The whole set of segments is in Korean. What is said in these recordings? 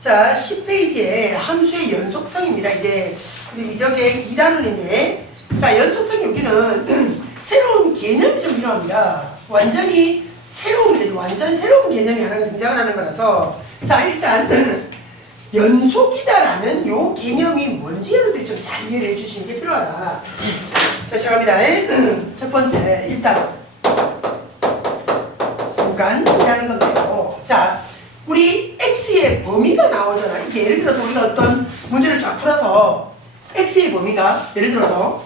자, 10페이지에 함수의 연속성입니다. 이제 우리 미적의 2단원인데, 자, 연속성 여기는 새로운 개념이 좀 필요합니다. 완전 새로운 개념이 하나가 등장을 하는 거라서, 자, 일단 연속이다라는 요 개념이 뭔지 여러분들이 좀 잘 이해를 해주시는 게 필요하다. 자, 시작합니다. 첫 번째, 일단 구간이라는 건데요. 자, 우리 x의 범위가 나오잖아. 이게 예를 들어서 우리가 어떤 문제를 쫙 풀어서 x의 범위가 예를 들어서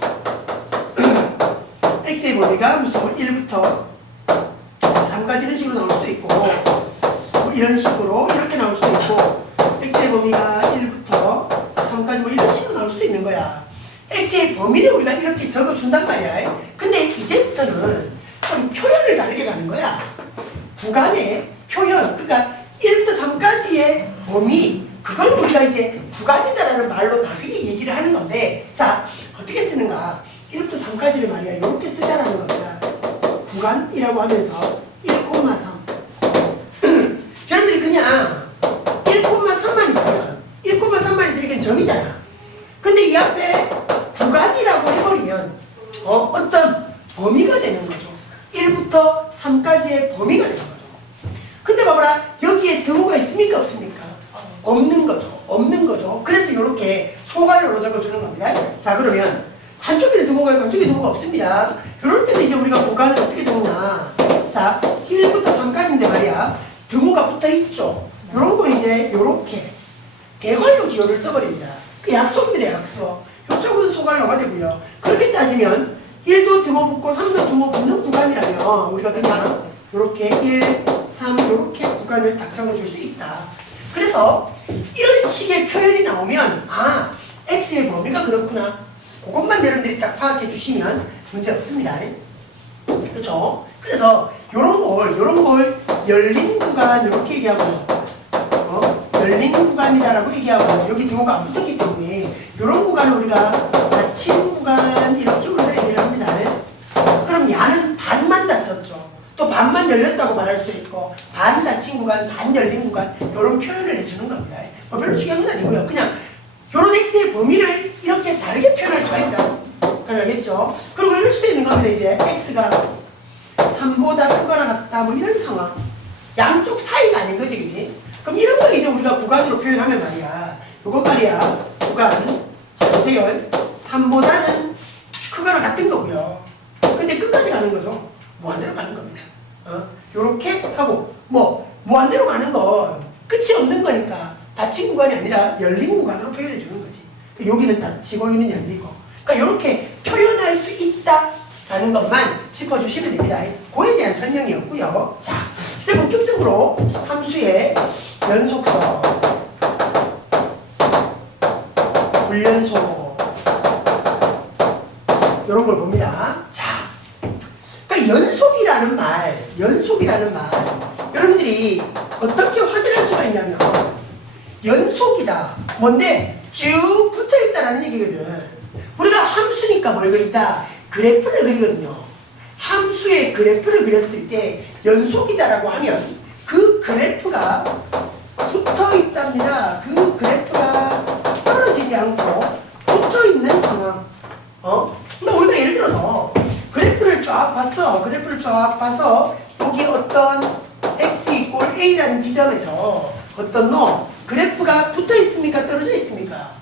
x의 범위가 무슨 1부터 3까지 이런 식으로 나올 수도 있고, 뭐 이런 식으로 이렇게 나올 수도 있고, x의 범위가 1부터 3까지 뭐 이런 식으로 나올 수도 있는 거야. x의 범위를 우리가 이렇게 적어준단 말이야. 근데 이제부터는 좀 표현을 다르게 가는 거야. 구간의 표현, 그러니까 1부터 3까지의 범위, 그걸 우리가 이제 구간이다라는 말로 다르게 얘기를 하는 건데, 자, 어떻게 쓰는가? 1부터 3까지를 말이야, 이렇게 쓰자라는 겁니다. 구간이라고 하면서 1,3. 여러분들이 그냥 1,3만 있으면, 1,3만 있으니까 점이잖아. 근데 이 앞에 구간이라고 해버리면, 어떤 범위가 되는 거죠. 1부터 3까지의 범위가 되는 거죠. 근데 봐봐라, 여기에 등호가 있습니까? 없습니까? 없는 거죠. 그래서 이렇게 소갈로로 적어주는 겁니다. 자, 그러면 한쪽에 등호가 있고 한쪽에 등호가 없습니다. 이럴 때는 이제 우리가 구간을 어떻게 적냐? 자, 1부터 3까지인데 말이야, 등호가 붙어 있죠. 이런 거 이제 이렇게 대괄호 기호를 써버립니다. 그 약속입니다, 약속. 이쪽은 소갈로가 되고요. 그렇게 따지면 1도 등호 붙고 3도 등호 붙는 구간이라면 우리가 그냥 이렇게 1, 3 이렇게 구간을 딱 적어줄 수 있다. 그래서 이런 식의 표현이 나오면 x의 범위가 그렇구나. 그것만 여러분들이 딱 파악해 주시면 문제 없습니다. 그렇죠? 그래서 요런 걸 열린 구간 이렇게 얘기하고요. 열린 구간이다라고 얘기하고, 여기 등호가 안 붙었기 때문에 요런 구간을 우리가 닫힌 구간 이렇게 우리가 얘기를 합니다. 그럼 야는 반만 닫혔죠. 또 반만 열렸다고 말할 수도 있고, 반 닫힌 구간, 반 열린 구간, 이런 표현을 해주는 겁니다. 뭐 별로 중요한 건 아니고요. 그냥 이런 x의 범위를 이렇게 다르게 표현할 수가 있다. 알겠죠? 그리고 이럴 수도 있는 겁니다. 이제 x가 3보다 크거나 같다, 뭐 이런 상황. 양쪽 사이가 아닌 거지, 그지? 그럼 이런 걸 이제 우리가 구간으로 표현하면 말이야. 요건 말이야, 구간. 자, 보세요. 3보다는 크거나 같은 거고요. 근데 끝까지 가는 거죠. 무한대로 가는 겁니다. 요렇게 하고, 무한대로 가는 건 끝이 없는 거니까 닫힌 구간이 아니라 열린 구간으로 표현해 주는 거지. 여기는 닫히고 여기는 열리고. 그러니까 요렇게 표현할 수 있다라는 것만 짚어주시면 됩니다. 그에 대한 설명이었고요. 자, 이제 본격적으로 함수의 연속성, 불연속, 이런 걸 봅니다. 자, 그러니까 연속이라는 말, 여러분들이 어떻게 확인할 수가 있냐면, 연속이다. 뭔데? 쭉 붙어 있다라는 얘기거든. 우리가 함수니까 뭘 그린다? 그래프를 그리거든요. 함수의 그래프를 그렸을 때 연속이다라고 하면 그 그래프가 붙어 있답니다. 그 그래프가 떨어지지 않고 붙어 있는 상황. 그러니까 우리가 예를 들어서 그래프를 쫙 봐서 여기 어떤 x = a라는 지점에서 어떤 그래프가 붙어 있습니까? 떨어져 있습니까?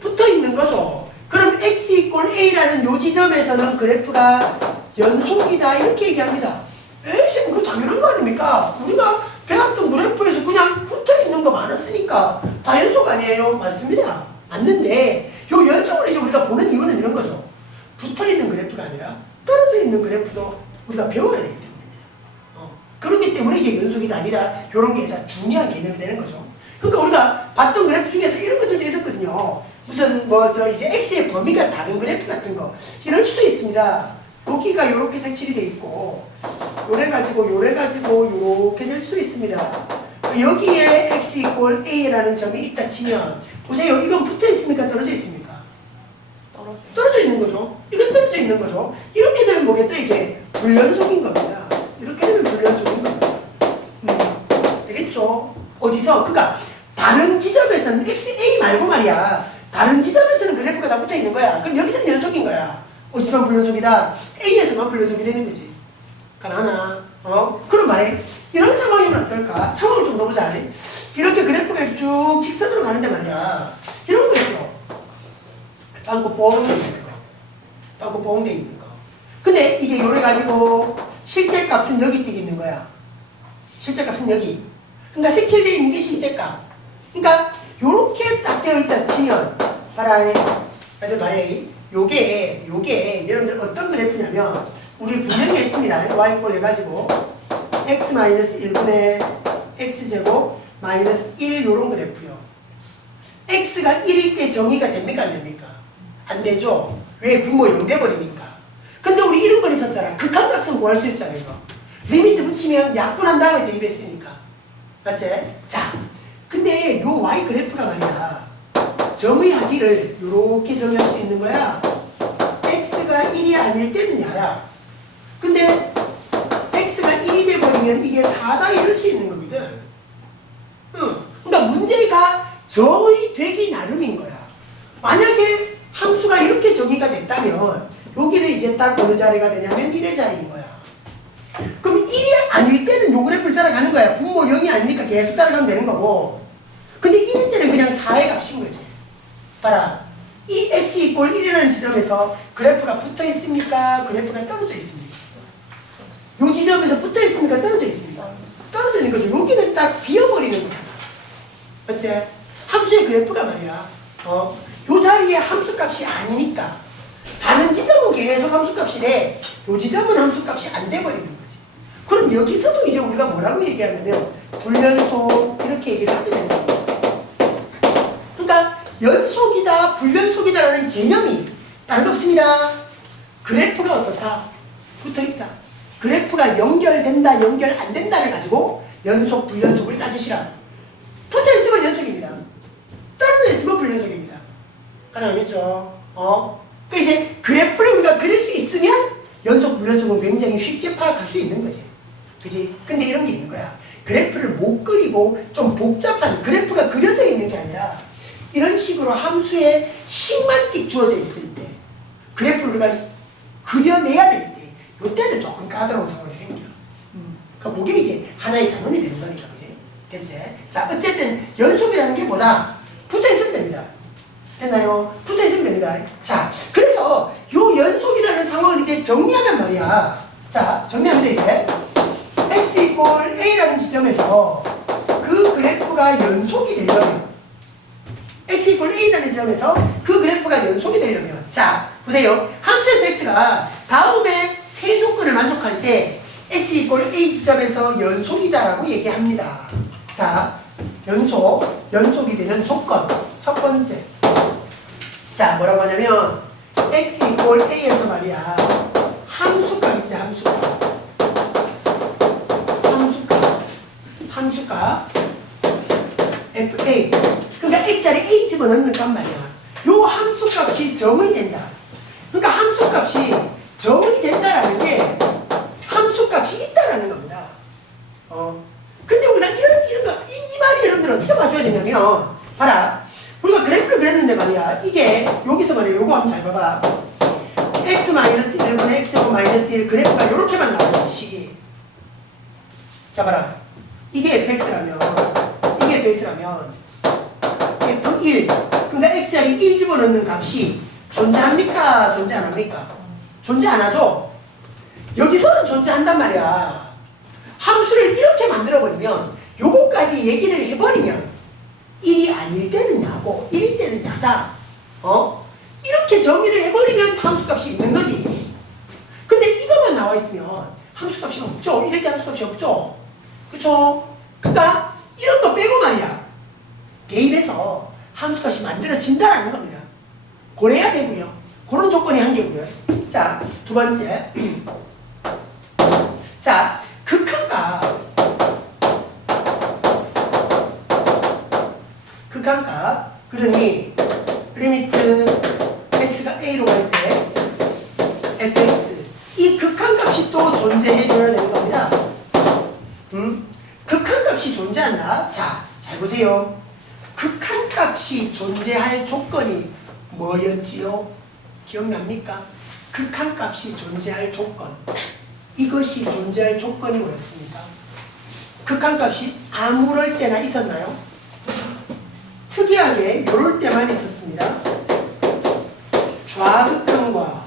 붙어 있는 거죠. 그럼 x = a라는 요 지점에서는 그래프가 연속이다 이렇게 얘기합니다. 에이, 그거 당연한 거 아닙니까? 우리가 배웠던 그래프에서 그냥 붙어 있는 거 많았으니까 다 연속 아니에요? 맞습니다. 맞는데 요 연속을 이제 우리가 보는 이유는 이런 거죠. 붙어 있는 그래프가 아니라 떨어져 있는 그래프도 우리가 배워야 되기 때문입니다. 그렇기 때문에 이제 연속이다 아니다 이런 게 중요한 개념이 되는 거죠. 그러니까 우리가 봤던 그래프 중에서 이런 것들도 있었거든요. 무슨 이제 x의 범위가 다른 그래프 같은 거 이럴 수도 있습니다. 여기가 이렇게 색칠이 돼 있고 요래 가지고 요렇게 될 수도 있습니다. 여기에 x = a라는 점이 있다 치면 보세요. 이건 붙어 있습니까? 떨어져 있습니까? 떨어져 있는 거죠. 이건 떨어져 있는 거죠. 이렇게 되면 뭐겠다? 이게 불연속인 겁니다. 이렇게 되면 불연속인 겁니다. 되겠죠? 어디서? 그러니까 다른 지점에서는 XA 말고 말이야. 다른 지점에서는 그래프가 다 붙어 있는 거야. 그럼 여기서는 연속인 거야. O지만 불연속이다. A에서만 불연속이 되는 거지. 가나하나. 그럼 말해. 이런 상황이면 어떨까? 상황을 좀 넣어보자. 이렇게 그래프가 쭉 직선으로 가는데 말이야. 이런 거 있죠. 빵꾸 뽕 돼 있는 거. 빵꾸 뽕 돼 있는 거. 근데 이제 요래 가지고 실제 값은 여기 띄게 있는 거야. 실제 값은 여기. 그러니까 색칠되어 있는 게 실제 값. 그러니까 요렇게 딱 되어 있다 치면 봐라. 애들 말해. 요게 여러분들 어떤 그래프냐면 우리 분명히 했습니다. y꼴 해가지고 x-1분의 x제곱 마이너스 1 요런 그래프요. x가 1일 때 정의가 됩니까 안 됩니까? 안 되죠. 왜? 분모 0 돼버리니까. 근데 우리 이런 건 있었잖아. 극한값은 구할 수 있잖아 이거. 리미트 붙이면 약분한 다음에 대입했으니까. 맞지? 자, 근데 요 y 그래프가 말이야. 정의하기를 요렇게 정의할 수 있는 거야. x가 1이 아닐 때는 야야. 근데 x가 1이 돼버리면 이게 4다 이럴 수 있는 거거든. 그러니까 문제가 정의되기 나름인 거야. 만약에 함수가 이렇게 정의가 됐다면 여기는 이제 딱 어느 자리가 되냐면 1의 자리인 거야. 그럼 1이 아닐 때는 요 그래프를 따라가는 거야. 분모 0이 아니니까 계속 따라가면 되는 거고. 근데 1일 때는 그냥 4의 값인 거지. 봐라. 이 x 이꼴 1이라는 지점에서 그래프가 붙어 있습니까? 그래프가 떨어져 있습니까? 요 지점에서 붙어 있습니까? 떨어져 있습니까? 떨어져 있는 거죠. 여기는 딱 비어버리는 거잖아. 맞지? 함수의 그래프가 말이야. 요 자리에 함수값이 아니니까. 다른 지점은 계속 함수값이래. 요 지점은 함수값이 안 돼버리는 거지. 그럼 여기서도 이제 우리가 뭐라고 얘기하냐면 불연속 이렇게 얘기를 하게 되는 거야. 그러니까 연속이다, 불연속이다라는 개념이 다른 거 없습니다. 그래프가 어떻다? 붙어있다. 그래프가 연결된다, 연결 안 된다를 가지고 연속, 불연속을 따지시라. 붙어있으면 연속입니다. 떨어져 있으면 불연속입니다. 가능하겠죠? 그러니까 이제 그래프를 우리가 그릴 수 있으면 연속, 불연속은 굉장히 쉽게 파악할 수 있는 거지. 그지? 근데 이런 게 있는 거야. 그래프를 못 그리고 좀 복잡한 그래프가 그려져 있는 게 아니라 이런 식으로 함수에 식만 띡 주어져 있을 때 그래프를 우리가 그려내야 될 때 이때는 조금 까다로운 상황이 생겨. 그러니까 그게 이제 하나의 단원이 되는 거니까. 그지? 됐지? 자, 어쨌든 연속이라는 게 뭐다? 붙어있으면 됩니다. 됐나요? 붙어있으면 됩니다. 자, 그래서 요 연속이라는 상황을 이제 정리하면 말이야. 자, 정리하면 돼 이제. x 이꼴 a라는 지점에서 그 그래프가 연속이 되려면 x 이꼴 a라는 지점에서 그 그래프가 연속이 되려면 자, 보세요. 함수의 x가 다음에 세 조건을 만족할 때 x 이꼴 a 지점에서 연속이다라고 얘기합니다. 자, 연속이 되는 조건 첫 번째. 자, 뭐라고 하냐면 x 이꼴 a에서 말이야 함수값 있지, 함수값 fa. 그러니까 x자리 a 집어넣는 값 말이야. 요 함수값이 정의된다. 그러니까 함수값이 정의된다라는 게 함수값이 있다라는 겁니다. 근데 우리가 이런 거, 이 말이 여러분들 어떻게 봐줘야 되냐면, 봐라. 우리가 그래프를 그렸는데 말이야. 이게, 여기서 말이야. 요거 한번 잘 봐봐. x-1분의 x-1 그래프가 요렇게만 나와있어, 식이. 자, 봐라. 이게 fx라면, f1. 그러니까 x자리 1 집어넣는 값이 존재합니까? 존재 안 합니까? 존재 안 하죠? 여기서는 존재한단 말이야. 함수를 이렇게 만들어버리면, 요거까지 얘기를 해버리면, 1이 아닐 때는 야고, 1일 때는 야다. 이렇게 정의를 해버리면 함수값이 있는 거지. 근데 이것만 나와있으면 함수값이 없죠. 1일 때 함수값이 없죠. 그쵸? 그러니까 이런 거 빼고 말이야. 대입해서 함수값이 만들어진다라는 겁니다. 고려해야 되고요. 그런 조건이 한 개고요. 자, 두 번째. 자, 극한값. 그러니 리미트 x가 a로 갈 때 fx 이 극한값이 또 존재해줘야 되는 겁니다. 극한값이 존재한다. 자, 잘 보세요. 극한값이 존재할 조건이 뭐였지요? 기억납니까? 극한값이 존재할 조건. 이것이 존재할 조건이 뭐였습니까? 극한값이 아무럴 때나 있었나요? 특이하게 이럴 때만 있었습니다. 좌극한과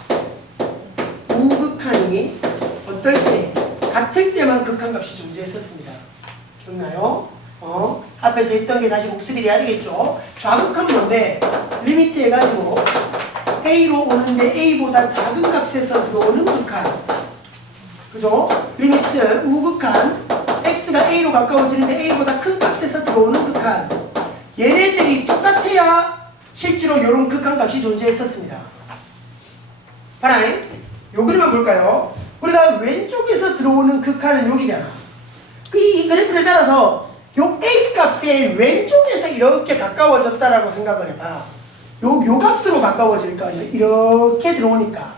우극한이 어떨 때, 같을 때만 극한값이 존재했었습니다. 기억나요? 앞에서 했던 게 다시 복습이 돼야 되겠죠? 좌극한 뭔데? 리미트 해가지고 A로 오는데 A보다 작은 값에서 들어오는 극한. 그죠? 리미트 우극한 X가 A로 가까워지는데 A보다 큰 값에서 들어오는 극한. 얘네들이 똑같아야 실제로 이런 극한값이 존재했었습니다. 봐라잉. 요 그림만 볼까요? 우리가 왼쪽에서 들어오는 극한은 여기잖아. 이 그래프를 따라서 요 A 값에 왼쪽에서 이렇게 가까워졌다라고 생각을 해봐. 요 값으로 가까워질 거 아니야. 이렇게 들어오니까.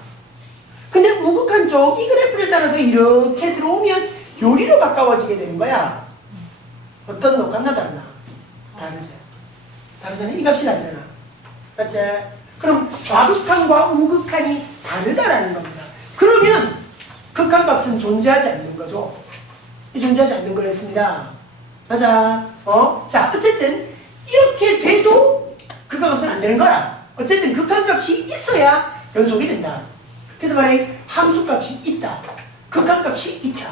근데 우극한 쪽 이 그래프를 따라서 이렇게 들어오면 요리로 가까워지게 되는 거야. 어떤 놈 같나 다르나? 다르지. 다르잖아. 이 값이 다르잖아. 맞지? 그럼 좌극한과 우극한이 다르다라는 겁니다. 그러면 극한값은 존재하지 않는 거죠. 존재하지 않는 거였습니다. 맞아. 자, 어쨌든 이렇게 돼도 극한값은 안 되는 거라. 어쨌든 극한값이 있어야 연속이 된다. 그래서 만약에 함수값이 있다. 극한값이 있다.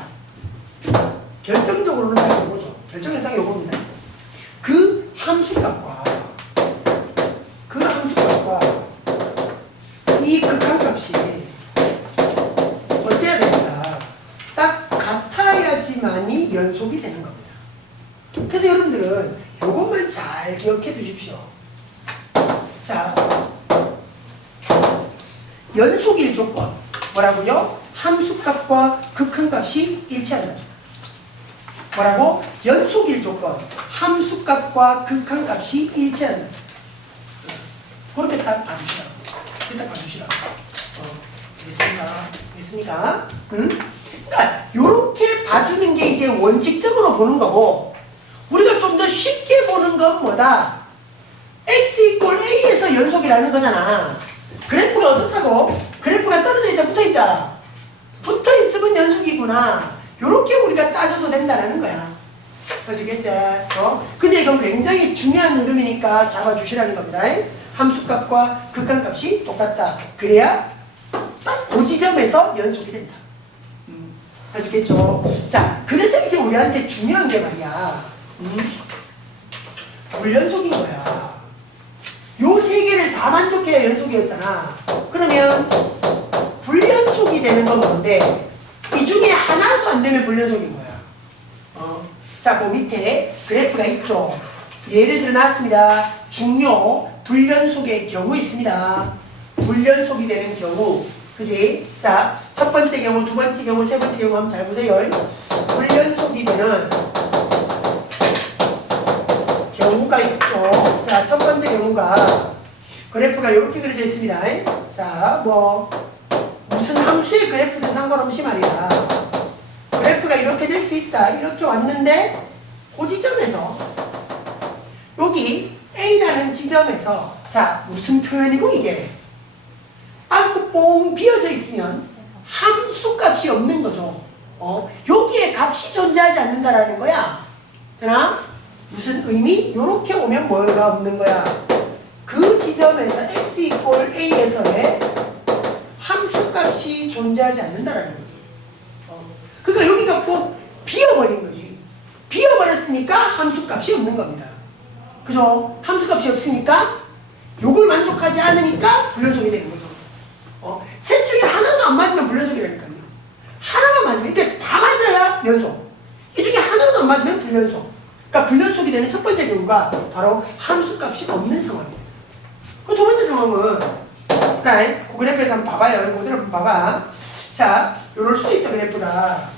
결정적으로는 딱 요거죠. 결정은 딱 요겁니다. 그 함수값과 이 극한값이 어때야 됩니다. 딱 같아야지만이 연속이 되는 겁니다. 그래서 여러분들은 요것만 잘 기억해 두십시오. 자, 연속일 조건 뭐라고요? 함수값과 극한값이 일치한다. 뭐라고? 연속일 조건 함수값과 극한값이 일치한다. 그렇게 딱 봐주시라고. 딱 봐주시라고. 됐습니까? 응? 그러니까 요렇게 봐주는 게 이제 원칙적으로 보는 거고, 우리가 좀 더 쉽게 보는 건 뭐다? x = a에서 연속이라는 거잖아. 그래프가 어떻다고? 그래프가 떨어져 있다, 붙어 있다. 붙어 있으면 연속이구나. 요렇게 우리가 따져도 된다는 거야. 아시겠지? 근데 이건 굉장히 중요한 흐름이니까 잡아주시라는 겁니다. 함수값과 극한값이 똑같다. 그래야 딱 그 지점에서 연속이 된다. 아시겠죠? 자, 그래서 이제 우리한테 중요한 게 말이야. 불연속인 거야. 요 세 개를 다 만족해야 연속이었잖아. 그러면 불연속이 되는 건 뭔데? 이 중에 하나라도 안 되면 불연속인 거야. 자, 그 밑에 그래프가 있죠. 예를 들어 놨습니다. 중요 불연속의 경우 있습니다. 불연속이 되는 경우, 그지? 자, 첫 번째 경우, 두 번째 경우, 세 번째 경우 한번 잘 보세요. 불연속이 되는 경우가 있죠. 자, 첫 번째 경우가 그래프가 이렇게 그려져 있습니다. 자, 뭐 무슨 함수의 그래프든 상관없이 말이야. 그래프가 이렇게 될 수 있다. 이렇게 왔는데 그 지점에서 여기 A라는 지점에서 자, 무슨 표현이고 이게? 빵꾸 뽕 비어져 있으면 함수값이 없는 거죠. 여기에 값이 존재하지 않는다라는 거야. 되나? 무슨 의미? 요렇게 오면 뭐가 없는 거야? 그 지점에서 x = a에서의 함수값이 존재하지 않는다라는 거죠. 그러니까 여기가 꼭 비어버린 거지. 비어버렸으니까 함수값이 없는 겁니다. 그죠? 함수값이 없으니까 요걸 만족하지 않으니까 불연속이 되는 거죠. 셋 중에 하나도 안 맞으면 불연속이라니까요. 하나만 맞으면, 이게 다 맞아야 연속. 이 중에 하나도 안 맞으면 불연속. 그러니까 불연속이 되는 첫 번째 경우가 바로 함수값이 없는 상황입니다. 그 두 번째 상황은 그 그래프에서 한번 봐봐요. 그대로 한번 봐봐. 자, 요럴 수도 있다 그래프가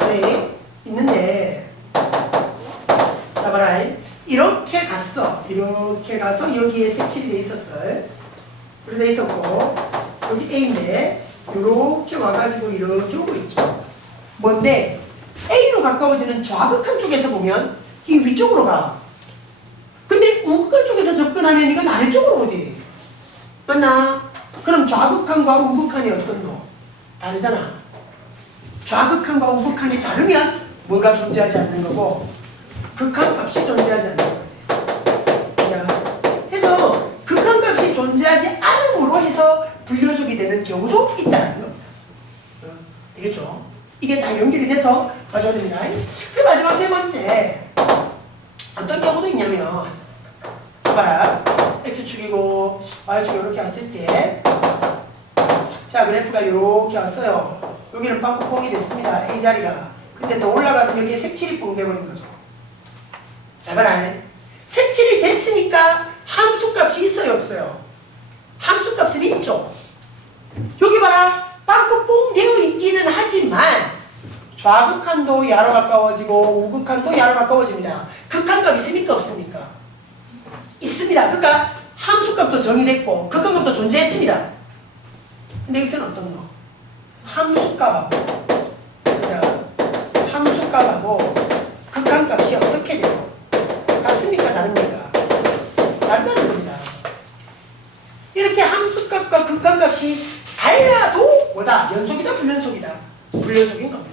안에 있는데, 자 봐라. 이렇게 갔어. 이렇게 가서 여기에 색칠이 돼 있었어. 그렇게 돼 있었고, 여기 A인데 이렇게 와가지고 이렇게 오고 있죠. 뭔데? A로 가까워지는 좌극한 쪽에서 보면 이 위쪽으로 가. 근데 우극한 쪽에서 접근하면 이건 아래쪽으로 오지. 맞나? 그럼 좌극한과 우극한이 어떤노? 다르잖아. 좌극한과 우극한이 다르면 뭐가 존재하지 않는 거고 극한값이 존재하지 않는 거지. 자, 해서 극한값이 존재하지 않음으로 해서 불연속이 되는 경우도 있다는 겁니다. 되겠죠? 이게 다 연결이 돼서 봐줘야 됩니다. 그 마지막 세 번째 어떤 경우도 있냐면 봐라. X축이고 Y축이 이렇게 왔을 때 자 그래프가 이렇게 왔어요. 여기는 빵꾸콩이 됐습니다. A자리가. 근데 더 올라가서 여기에 색칠이 뽕 돼버린 거죠. 자 봐라. 색칠이 됐으니까 함수값이 있어요 없어요? 함수값은 있죠. 여기 봐라. 빵꾸 뽕 되어 있기는 하지만 좌극한도 야로 가까워지고 우극한도 야로 가까워집니다. 극한값 있습니까 없습니까? 있습니다. 그러니까 함수값도 정의됐고 극한값도 존재했습니다. 근데 여기서는 어떤 거? 함수값하고 자, 함수값하고 극한값이 어떻게 돼요? 같습니까? 다릅니까? 다르다는 겁니다. 이렇게 함수값과 극한값이 달라도 뭐다? 연속이다? 불연속이다? 불연속인 겁니다.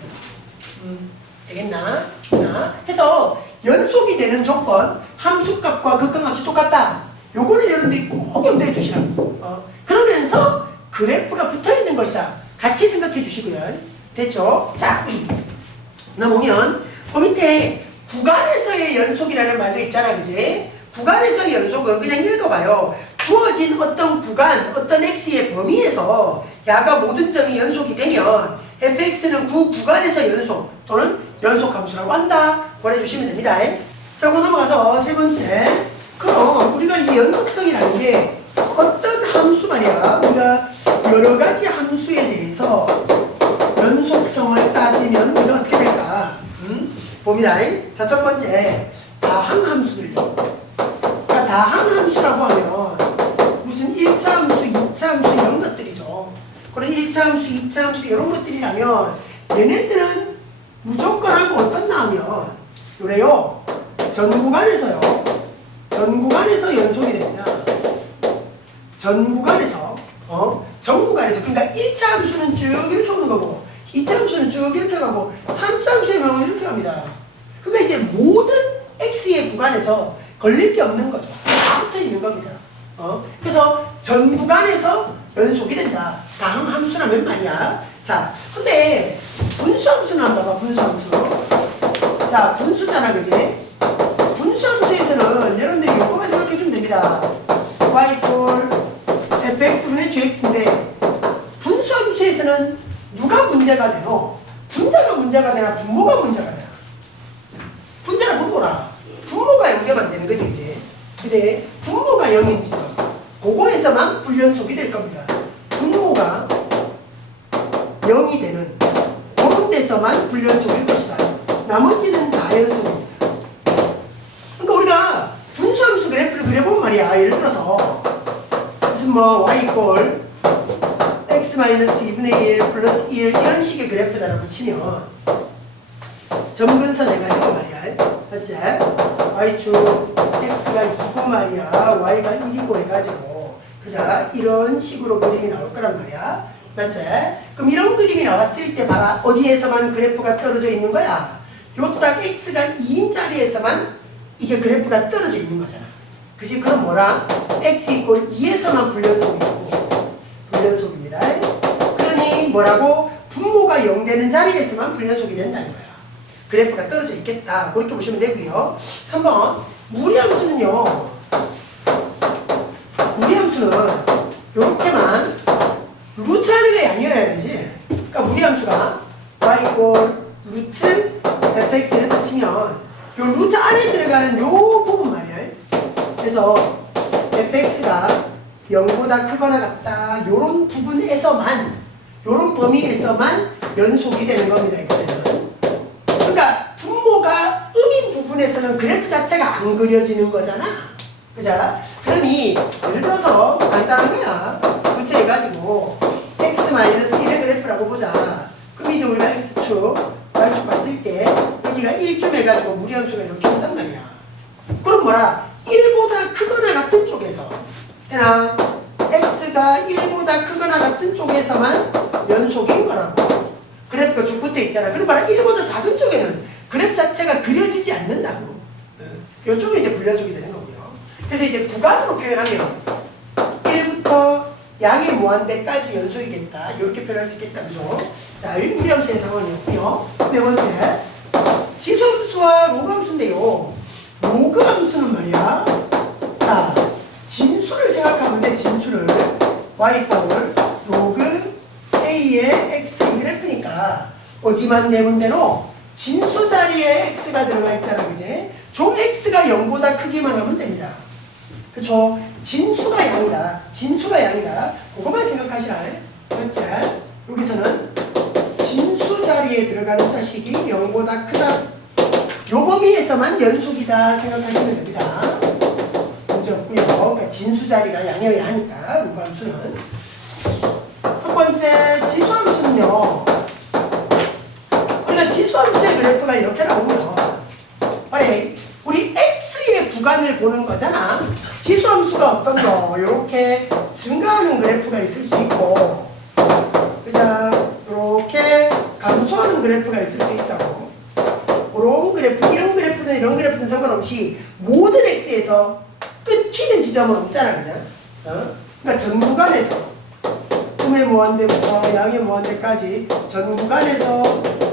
되겠나? 해서 연속이 되는 조건 함수값과 극한값이 똑같다. 요거를 여러분들이 꼭 염두해 주시라고. 그러면서 그래프가 붙어있는 것이다. 같이 생각해 주시고요. 됐죠? 자, 넘어오면 그 밑에 구간에서의 연속이라는 말도 있잖아. 그지? 구간에서의 연속은 그냥 읽어봐요. 주어진 어떤 구간, 어떤 x의 범위에서 야가 모든 점이 연속이 되면 fx는 그 구간에서 연속 또는 연속함수라고 한다. 보내주시면 됩니다. 자, 그 넘어가서 세 번째. 그럼 우리가 이 연속성이라는 게 어떤 함수 말이야. 우리가 여러 가지 함수에 대해서 연속성을 따지면 우리가 어떻게 될까? 봅니다. 자, 첫 번째 다항함수들요. 그러니까 다항함수라고 하면 무슨 1차 함수, 2차 함수 이런 것들이죠. 그런 1차 함수, 2차 함수 이런 것들이라면 얘네들은 무조건 하고 어떻나 하면 요래요. 전 구간에서 연속이 됩니다. 전 구간에서 그러니까 1차 함수는 쭉 이렇게 오는 거고 2차 함수는 쭉 이렇게 가고 3차 함수의 경우는 이렇게 갑니다. 그러니까 이제 모든 x의 구간에서 걸릴 게 없는 거죠. 다 붙어 있는 겁니다. 그래서 전 구간에서 연속이 된다. 다음 함수라면 말이야. 자, 근데 분수함수는 한번 봐봐. 분수함수. 자, 분수잖아, 그지? 분수함수에서는 여러분들이 이거만 생각해주면 됩니다. y fx분의 gx인데 분수함수에서는 누가 문제가 되노? 분자가 문제가 되나 분모가 문제가 되나? 분자나 분모라. 분모가 0되면 되는 거지, 이제. 분모가 0인지죠. 그거에서만 불연속이 될 겁니다. 분모가 0이 되는 그런 데서만 불연속일 것이다. 나머지는 다 연속입니다. 그러니까 우리가 분수함수 그래프를 그려본 말이야. 예를 들어서 무슨 뭐 y x-2분의 1 플러스 1 이런 식의 그래프다라고 치면 점근선 해가지고 말이야. 맞지? y축 x가 2고 말이야. y가 1이고 해가지고 그자 이런 식으로 그림이 나올 거란 말이야. 맞지? 그럼 이런 그림이 나왔을 때 봐라. 어디에서만 그래프가 떨어져 있는 거야? 요 딱 x가 2인 자리에서만 이게 그래프가 떨어져 있는 거잖아. 그치? 그럼 뭐라? x 이꼴 2에서만 불연속입니다. 그러니 뭐라고? 분모가 0 되는 자리에서만 불연속이 된다는 거야. 그래프가 떨어져 있겠다. 그렇게 보시면 되고요. 3번 무리함수는요. 무리함수는 요렇게만 루트 하는 게 아니어야 되지. 그러니까 무리함수가 y 루트 fx를 치면 요 루트 안에 들어가는 요 부분 말이야. 그래서 fx가 0보다 크거나 같다. 요런 부분에서만 요런 범위에서만 연속이 되는 겁니다. 이거는. 그러니까 분모가 음인 부분에서는 그래프 자체가 안 그려지는 거잖아. 그자? 그러니 예를 들어서 간단한 거야. 루트 해가지고 x-1의 그래프라고 보자. 그럼 이제 우리가 x축, y축 봤을 때 여기가 1쯤 해가지고 무리함수가 이렇게 온단 말이야. 그럼 뭐라? 1보다 되나? x가 1보다 크거나 같은 쪽에서만 연속인 거라고. 그래프가 쭉 붙어 있잖아. 그럼 봐라 1보다 작은 쪽에는 그래프 자체가 그려지지 않는다고. 이쪽은 이제 불연속이 되는 거고요. 그래서 이제 구간으로 표현하면 1부터 양의 무한대까지 연속이겠다. 이렇게 표현할 수 있겠다. 그죠? 자, 우리 함수의 상황이었고요. 네 번째, 지수함수와 로그함수인데요. 로그함수는 말이야. 자, 진수를 생각하면 돼. 진수를. y-를 로그 a의 x의 그래프니까 어디만 대면 대로 진수 자리에 x가 들어가 있잖아. 그지? 조 x가 0보다 크기만 하면 됩니다. 그쵸? 진수가 양이다. 진수가 양이다. 그것만 생각하시라. 맞지? 여기서는 진수 자리에 들어가는 자식이 0보다 크다. 요 범위에서만 연속이다 생각하시면 됩니다. 문제 없고요. 그러니까 진수 자리가 양이어야 하니까 로그함수는. 첫 번째 지수함수는요. 우리가 지수함수의 그래프가 이렇게 나오면 우리 x의 구간을 보는 거잖아. 지수함수가 어떤 거? 이렇게 증가하는 그래프가 있을 수 있고, 그죠? 이렇게 감소하는 그래프가 있을 수 있다고. 그런 그래프, 이런 그래프는 상관없이 모든 x에서 끊기는 지점은 없잖아, 그죠? 그러니까 전 구간에서 음의 무한대부터 양의 무한대까지 전 구간에서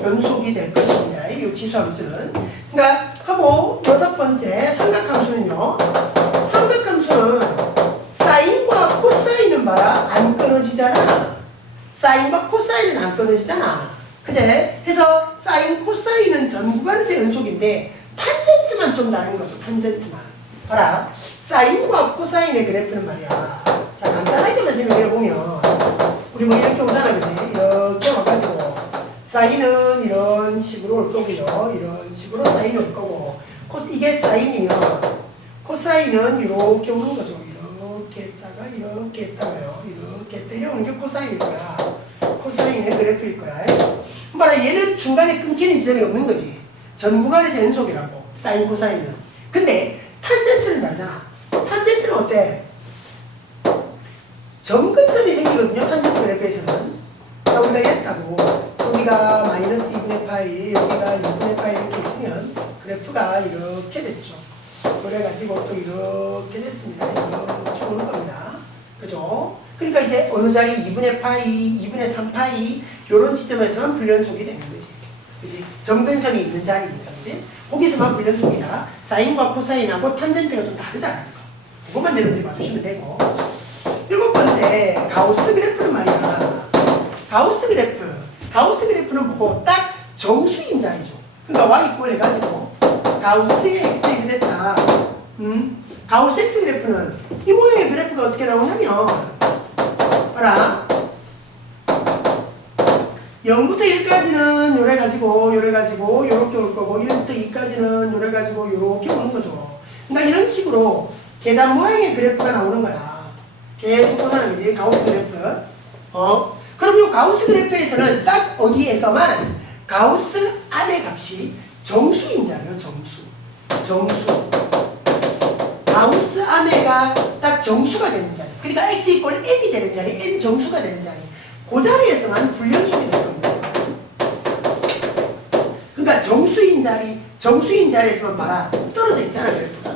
연속이 될 것입니다. 이 지수함수는. 그러니까 하고 여섯 번째 삼각함수는요. 삼각함수는 사인과 코사인은 봐라 안 끊어지잖아. 사인과 코사인은 안 끊어지잖아. 그제? 해서 사인, 코사인은 전 구간에서 연속인데 탄젠트만 좀 다른 거죠. 탄젠트만. 봐라. 사인과 코사인의 그래프는 말이야. 자, 간단하게만 생각해보면 우리 뭐 이렇게 오잖아. 그지? 이렇게 와가지고 사인은 이런 식으로 올 거고요. 이런 식으로 사인이 올 거고, 이게 사인이면 코사인은 이렇게 오는 거죠. 이렇게 했다가 이렇게 했다가요. 이렇게 때려오는 게 코사인일 거야. 코사인의 그래프일 거야. 봐라, 얘는 중간에 끊기는 지점이 없는 거지. 전 구간에서 연속이라고. 사인, 코사인은. 근데 탄젠트는 다르잖아. 탄젠트는 어때? 점근선이 생기거든요. 탄젠트 그래프에서는. 자, 우리가 이랬다고. 여기가 마이너스 2분의 파이, 여기가 2분의 파이 이렇게 있으면 그래프가 이렇게 됐죠. 그래가지고 또 이렇게 됐습니다. 이렇게 오는 겁니다. 그죠? 그러니까 이제 어느 자리 2분의 파이, 2분의 3파이 요런 지점에서만 불연속이 되는 거지. 그지? 점근선이 있는 자리니까, 그지? 거기서만 불연속이다. 사인과 코사인하고 탄젠트가 좀 다르다는 거. 그것만 여러분들이 봐주시면 되고. 일곱 번째, 가우스 그래프는 말이야. 가우스 그래프는 보고 딱 정수인 자리죠. 그러니까 y 해가지고 가우스의 x가 이렇게 됐다. 가우스 x 그래프는 이 모양의 그래프가 어떻게 나오냐면 봐라. 0부터 1까지는 요래가지고 요렇게 올 거고 1부터 2까지는 요래가지고 요렇게 오는 거죠. 그러니까 이런 식으로 계단 모양의 그래프가 나오는 거야. 계속 보자는 거지. 가우스 그래프. 그럼 이 가우스 그래프에서는 딱 어디에서만 가우스 안의 값이 정수인 자리요. 정수. 가우스 안에가 딱 정수가 되는 자리. 그러니까 x 이퀄 n이 되는 자리, n 정수가 되는 자리. 그 자리에서만 불연속이 될 겁니다. 그러니까 정수인 자리에서만 봐라. 떨어져 있잖아, 그래프가.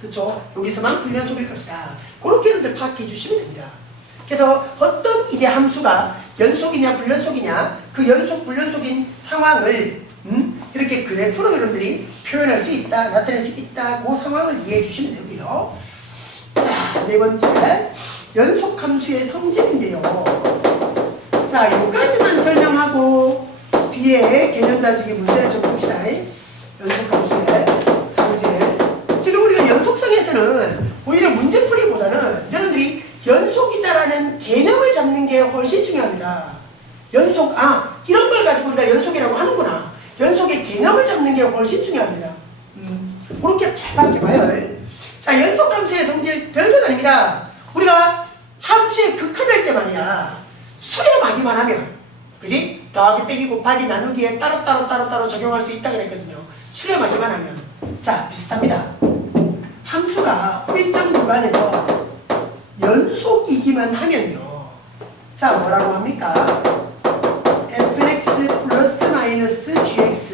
그렇죠? 여기서만 불연속일 것이다. 그렇게 여러분들 파악해 주시면 됩니다. 그래서 어떤 이제 함수가 연속이냐 불연속이냐 그 연속 불연속인 상황을 이렇게 그래프로 여러분들이 표현할 수 있다, 나타낼 수 있다, 그 상황을 이해해 주시면 되고요. 자, 네 번째 연속함수의 성질인데요. 자, 여기까지만 설명하고 뒤에 개념 다지기 문제를 좀 봅시다. 연속함수의 성질. 지금 우리가 연속성에서는 오히려 문제풀이보다는 여러분들이 연속이다라는 개념을 잡는 게 훨씬 중요합니다. 연속, 이런 걸 가지고 우리가 연속이라고 하는구나. 연속의 개념을 잡는 게 훨씬 중요합니다. 그렇게 잘 밝혀봐요. 자, 연속함수의 성질 별것 아닙니다. 우리가 함수의 극한할 때 말이야. 수렴하기만 하면, 그지? 더하기, 빼기, 곱하기, 나누기에 따로 적용할 수 있다 그랬거든요. 수렴하기만 하면. 자, 비슷합니다. 함수가 일정 구간에서 연속이만 하면요. 자, 뭐라고 합니까? fx 플러스 마이너스 gx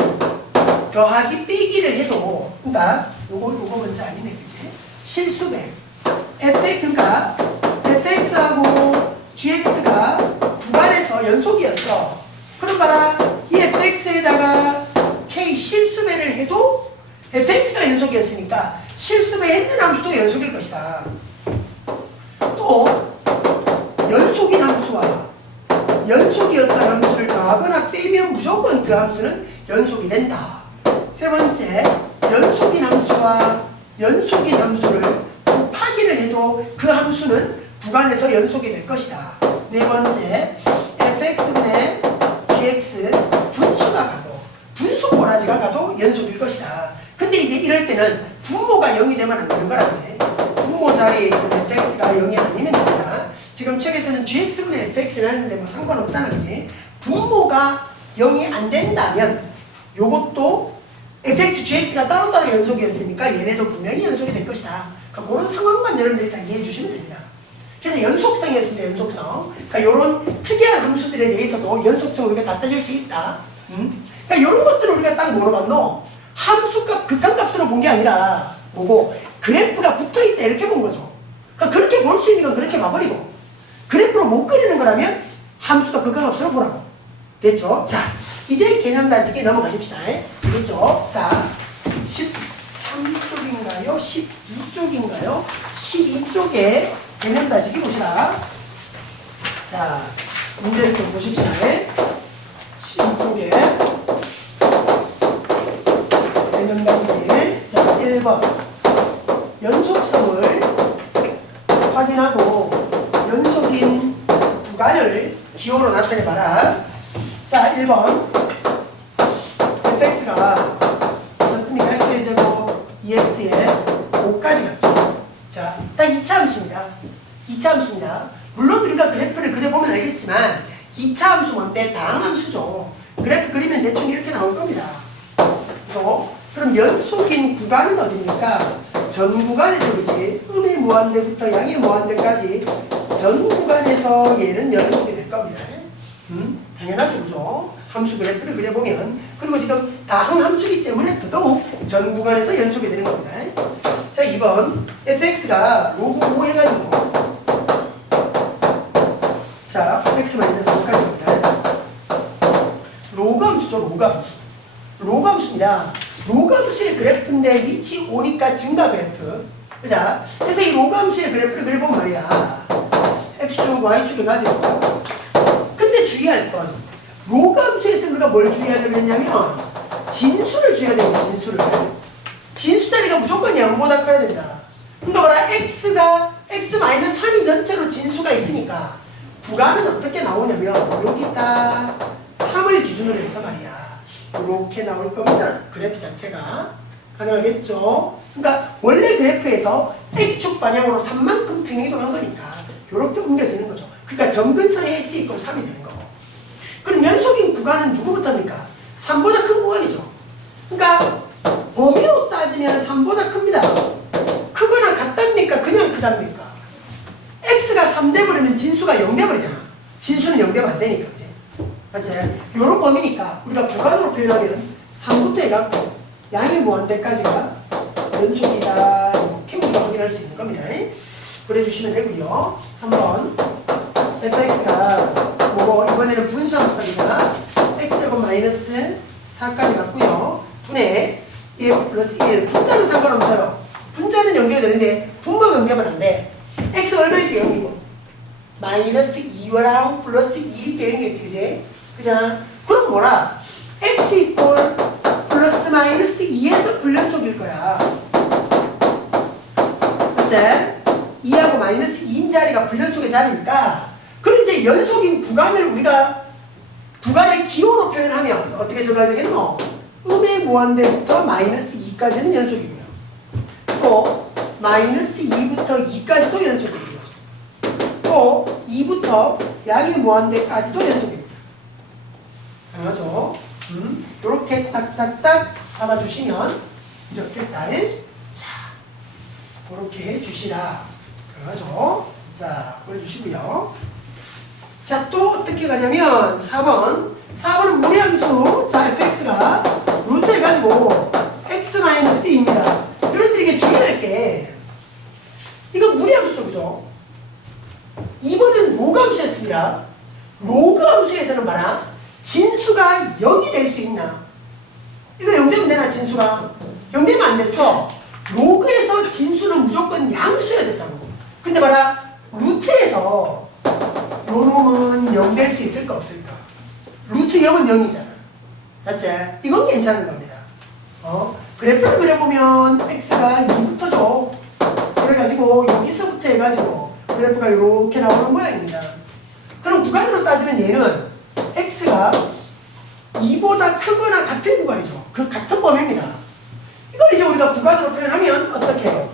더하기 빼기를 해도, 그러니까 요거 먼저 아니네, 그치? 실수배. 그러니까 fx하고 gx가 구간에서 연속이었어. 그럼 봐라, 이 fx에다가 k 실수배를 해도 fx가 연속이었으니까 실수배 했는 함수도 연속일 것이다. 또 연속인 함수와 연속이었던 함수를 더하거나 빼면 무조건 그 함수는 연속이 된다. 세 번째, 연속인 함수와 연속인 함수를 곱하기를 해도 그 함수는 구간에서 연속이 될 것이다. 네 번째, fx분의 gx 분수가 가도, 분수 꼬라지가 가도 연속일 것이다. 근데 이제 이럴 때는 분모가 0이 되면 안 되는 거라, 그지? 분모 자리에 있는 fx가 0이 아니면 됩니다. 지금 책에서는 gx분의 fx를 했는데 뭐 상관없다는 거지. 분모가 0이 안 된다면 요것도 fx, gx가 따로따로 연속이었으니까 얘네도 분명히 연속이 될 것이다. 그러니까 그런 상황만 여러분들이 다 이해해 주시면 됩니다. 그래서 연속성이었습니다. 연속성. 그러니까 이런 특이한 함수들에 대해서도 연속성을 우리가 다 따질 수 있다. 그러니까 이런 것들을 우리가 딱 뭐로 봤노? 함수값, 극한값으로 본 게 아니라 뭐고 그래프가 붙어있다 이렇게 본 거죠. 그러니까 그렇게 볼 수 있는 건 그렇게 봐버리고 그래프로 못 그리는 거라면 함수가 극한값으로 보라고. 됐죠? 자, 이제 개념 다지기 넘어가십시다. 됐죠? 자, 13쪽인가요? 12쪽인가요? 12쪽에 개념 다지기 보시라. 자, 문제를 좀 보십시다. 12쪽에 개념 다지기. 자, 1번 연속성을 확인하고 연속인 구간을 기호로 나타내봐라. 자, 1번 fx가 어떻습니까? x의 제곱 2x에 5까지 갔죠. 자, 딱 2차 함수입니다. 2차 함수입니다. 물론 우리가 그래프를 그려보면 알겠지만 2차 함수 뭔데? 다항함수죠. 그래프 그리면 대충 이렇게 나올 겁니다. 그죠? 그럼 연속인 구간은 어디입니까? 전 구간에서, 그지? 음의 무한대부터 양의 무한대까지 전 구간에서 얘는 연속이 될 겁니다. 당연하죠, 그죠? 함수 그래프를 그려보면. 그리고 지금 다항 함수이기 때문에 더더욱 전 구간에서 연속이 되는 겁니다. 자, 2번 fx가 로그 5 해가지고 자, x-5까지입니다. 로그 함수죠, 로그 함수. 로그 함수입니다. 로그 함수의 그래프인데 밑이 5니까 증가 그래프. 자, 그래서 이 로그 함수의 그래프를 그려보면 말이야. x축, y축에 가지고. 근데 주의할 건 로그 함수에서 우리가 뭘 주의하자 그랬냐면 진수를 주의해야 됩니다. 진수를. 진수 자리가 무조건 0보다 커야 된다. 그러니까 뭐라 x가 x-3이 전체로 진수가 있으니까 구간은 어떻게 나오냐면 여기 딱 3을 기준으로 해서 말이야. 이렇게 나올 겁니다. 그래프 자체가. 가능하겠죠? 그러니까 원래 그래프에서 x축 방향으로 3만큼 평행이동한 거니까 이렇게 옮겨지는 거죠. 그러니까 점근선이 x 이퀄 3이 되는 거고. 그럼 연속인 구간은 누구부터입니까? 3보다 큰 구간이죠. 그러니까 범위로 따지면 3보다 큽니다. 크거나 같답니까? 그냥 크답니까? x가 3 돼버리면 진수가 0 돼버리잖아. 진수는 0 되면 안 되니까, 그치? 맞지? 요런 범위니까 우리가 구간으로 표현하면 3부터 해갖고 양의 무한대까지가 연속이다. 이렇게 우리가 확인할 수 있는 겁니다. 그래주시면 되고요. 3번 fx가 뭐고 이번에는 분수함수입니다. x제곱 마이너스 4까지 갔고요. 분의 2x 플러스 1. 분자는 상관없어요. 분자는 연결되는데 분모가 연결하면 안 돼. x 얼마일 때 0이고 마이너스 2랑 플러스 2일 때 0이겠지, 그지? 그잖아. 그럼 뭐라? x 이퀄 플러스 마이너스 2에서 불연속일 거야. 맞지? 2하고 마이너스 2인 자리가 불연속의 자리니까 그럼 이제 연속인 구간을 우리가 구간의 기호로 표현하면 어떻게 적어야 되겠노? 음의 무한대부터 마이너스 2까지는 연속이고요. 또 마이너스 2부터 2까지도 연속이고요. 또 2부터 양의 무한대까지도 연속입니다. 가능하죠? 이렇게 딱딱딱 잡아주시면 좋겠다. 자, 그렇게 해주시라. 가능하죠? 자, 보내주시고요. 자, 또 어떻게 가냐면 4번은 무리함수. 자, fx가 루트 해가지고 x-2입니다. 그런데 이게 주의할 게 이거 무리함수죠, 그죠? 2번은 로그 함수였습니다. 로그 함수에서는 봐라, 진수가 0이 될 수 있나? 이거 0되면 되나, 진수가? 0되면 안 됐어. 로그에서 진수는 무조건 양수여야 됐다고. 근데 봐라, 루트에서 요 놈은 0 될 수 있을까 없을까? 루트 0은 0이잖아. 맞지? 이건 괜찮은 겁니다. 그래프를 그려보면 x가 2부터 줘. 그래가지고 여기서부터 해가지고 그래프가 이렇게 나오는 모양입니다. 그럼 구간으로 따지면 얘는 x가 2보다 크거나 같은 구간이죠. 그 같은 범위입니다. 이걸 이제 우리가 구간으로 표현하면 어떻게 해요?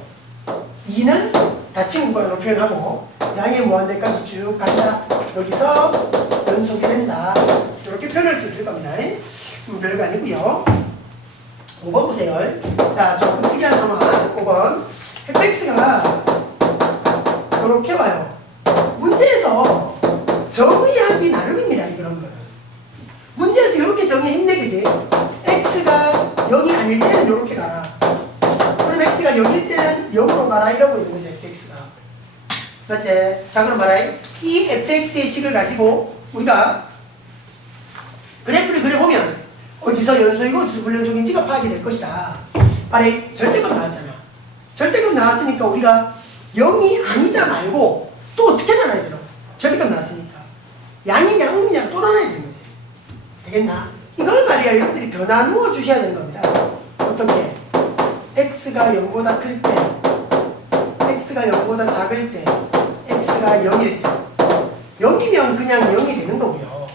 2는 닫힌 구간으로 표현하고 양의 무한대까지 쭉 간다. 여기서 연속이 된다. 이렇게 표현할 수 있을 겁니다. 별거 아니고요. 5번 보세요. 자, 조금 특이한 상황. 5번 fx가 이렇게 와요. 문제에서 정의하기 나름입니다. 이런 거는 문제에서 이렇게 정의했네, 그지? x가 0이 아닐 때는 이렇게 가라. 그럼 x가 0일 때는 0으로 가라. 이러고 있는 거죠, fx가. 맞지? 자, 그럼 봐라. 이 fx의 식을 가지고 우리가 그래프를 그려보면 어디서 연소이고 어디서 불연속인지가 파악이 될 것이다. 봐라, 절대값 나왔잖아. 절대값 나왔으니까 우리가 0이 아니다 말고 또 어떻게 나눠야 되나? 절대값 나왔으니까 양이냐 음이냐 또 나눠야 되는 거지. 되겠나? 이걸 말이야 여러분들이 더 나누어 주셔야 되는 겁니다. 어떻게? x가 0보다 클 때, x가 0보다 작을 때, x가 0일 때. 0이면 그냥 0이 되는 거고요.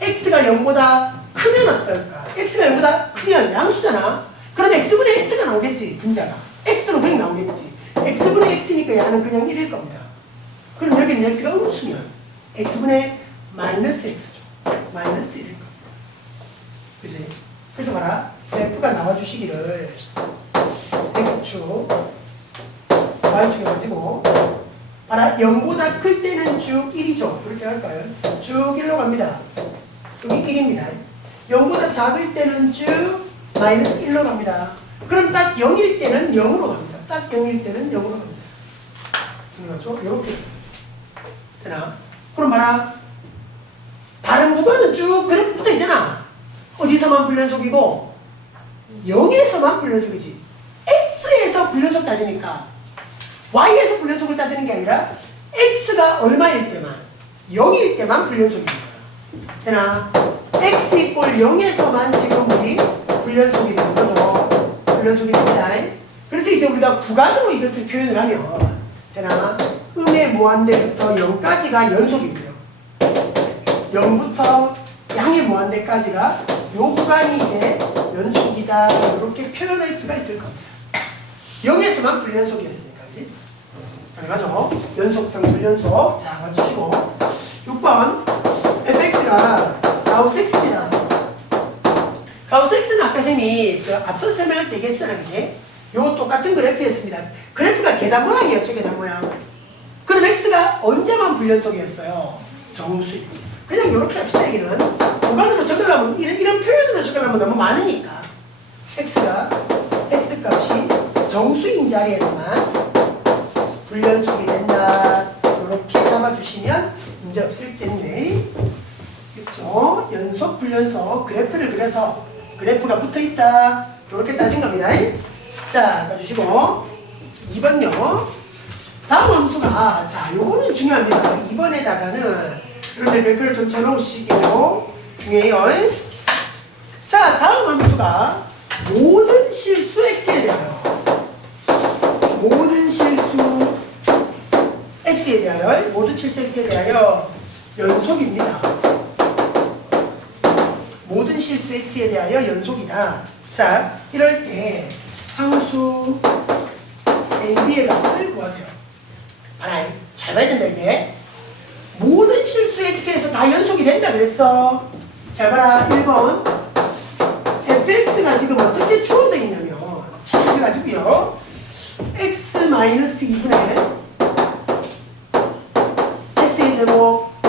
x가 0보다 크면 어떨까? x가 0보다 크면 양수잖아. 그럼 x분의 x가 나오겠지, 분자가. x로 그냥 나오겠지. x분의 x니까 얘는 그냥 1일 겁니다. 그럼 여기는 x가 음수면 x분의 마이너스 x죠. 마이너스 1일 겁니다. 그치? 그래서 봐라. f가 나와주시기를 x축, y축 해가지고 봐라. 0보다 클 때는 쭉 1이죠. 그렇게 할까요? 쭉 1로 갑니다. 여기 1입니다. 0보다 작을 때는 쭉 마이너스 1로 갑니다. 그럼 딱 0일 때는 0으로 갑니다. 딱 0일 때는 0으로 갑니다. 그렇죠? 이렇게 되나? 그럼 봐라. 다른 구간은 쭉 그래프 붙어 있잖아. 어디서만 불연속이고 0에서만 불연속이지. x에서 불연속 따지니까 y에서 불연속을 따지는 게 아니라 x가 얼마일 때만 0일 때만 불연속입니다. 되나? x 이꼴 0에서만 지금 우리 불연속이 되는 거죠. 불연속이 됩니다. 그래서 이제 우리가 구간으로 이것을 표현을 하면 되나? 음의 무한대부터 0까지가 연속이고요. 0부터 양의 무한대까지가 요 구간이 이제 연속이다. 이렇게 표현할 수가 있을 겁니다. 0에서만 불연속이었으니까, 그지? 그래가지고 연속성 불연속. 자, 맞추시고 6번 fx가 가우스 x입니다. 가우스 x는 아까 쌤이 앞서 설명할 때 얘기했잖아, 그지? 요 똑같은 그래프였습니다. 그래프가 계단 모양이었죠, 계단 모양. 그럼 x가 언제만 불연속이었어요? 정수입니다. 그냥 이렇게 합시다. 여기는 구간으로 적으려면 이런 표현으로 적으려면 너무 많으니까 x가 x값이 정수인 자리에서만 불연속이 된다. 이렇게 잡아주시면 문제 없을 텐데, 그렇죠? 연속 불연속 그래프를 그려서 그래프가 붙어있다. 이렇게 따진 겁니다. 자, 봐주시고 2번요. 다음 함수가, 자, 요거는 중요합니다. 2번에다가는 여러분들 별표를 좀 쳐놓으시기로 중요해요. 자, 다음 함수가 모든 실수 x에 대하여, 모든 실수 x에 대하여, 모든 실수 x에 대하여 연속입니다. 모든 실수 x에 대하여 연속이다. 자, 이럴 때 상수 a, b의 값을 구하세요. 봐라, 잘 봐야 된다. 이게 모든 실수 x에서 다 연속이 된다 그랬어. 잘 봐라. 1번 fx가 지금 어떻게 주어져 있냐면 잘 해가지고요, x-2분의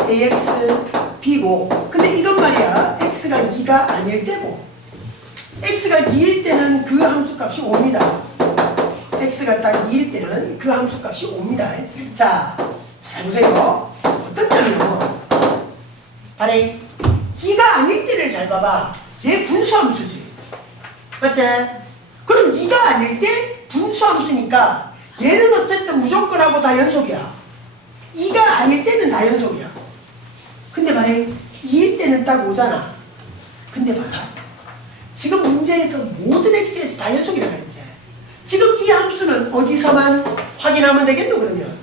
ax b고 근데 이건 말이야 x가 2가 아닐 때고 x가 2일 때는 그 함수값이 5입니다. x가 딱 2일 때는 그 함수값이 5입니다. 자, 잘 보세요. 어떻냐면 발행 2가 아닐 때를 잘 봐봐. 얘 분수함수지. 맞지? 그럼 2가 아닐 때 분수함수니까 얘는 어쨌든 무조건 하고 다 연속이야. 2가 아닐 때는 다 연속이야. 근데 만약에 2일 때는 딱 5잖아. 근데 봐라. 지금 문제에서 모든 x에서 다 연속이라 그랬지. 지금 이 함수는 어디서만 확인하면 되겠노 그러면?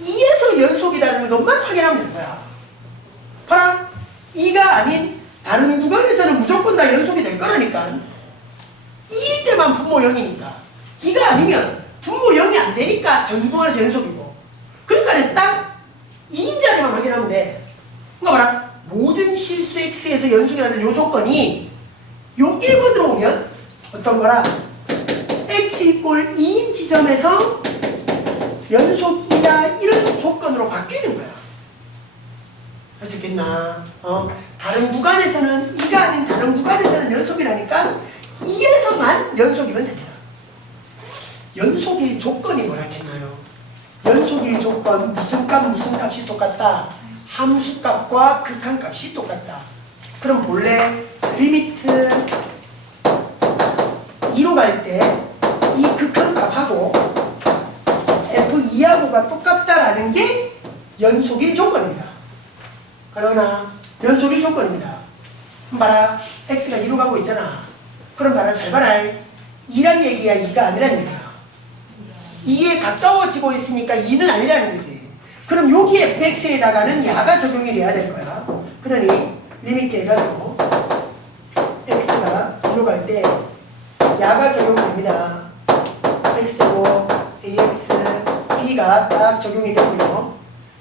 2에서 연속이라는 것만 확인하면 되는 거야. 봐라. 2가 아닌 다른 구간에서는 무조건 다 연속이 될 거라니까. 2일 때만 분모 0이니까. 2가 아니면 분모 0이 안 되니까 전 구간에서 연속이고. 그러니까 딱 2인 자리만 확인하면 돼. 그러니까 봐라. 모든 실수 x에서 연속이라는 요 조건이 요 1번으로 오면 어떤 거라? x 이꼴 2인 지점에서 연속이다 이런 조건으로 바뀌는 거야. 할 수 있겠나? 다른 구간에서는 2가 아닌 다른 구간에서는 연속이라니까 2에서만 연속이면 됩니다. 연속일 조건이 뭐라겠나요? 연속일 조건 무슨 값이 똑같다? 함수값과 극한값이 똑같다. 그럼 본래 리미트 2로 갈 때 이 극한값하고 F2하고가 똑같다라는 게 연속일 조건입니다. 그러나 연속일 조건입니다. 봐라. x가 2로 가고 있잖아. 그럼 봐라. 잘 봐라. 2란 얘기야. 2가 아니란 얘기야. 2에 가까워지고 있으니까 2는 아니라는 거지. 그럼 여기에 fx에다가는 야가 적용이 돼야 될 거야. 그러니 리미트 해가지고 x가 2로 갈 때 야가 적용됩니다. x고 ax b가 딱 적용이 되고요.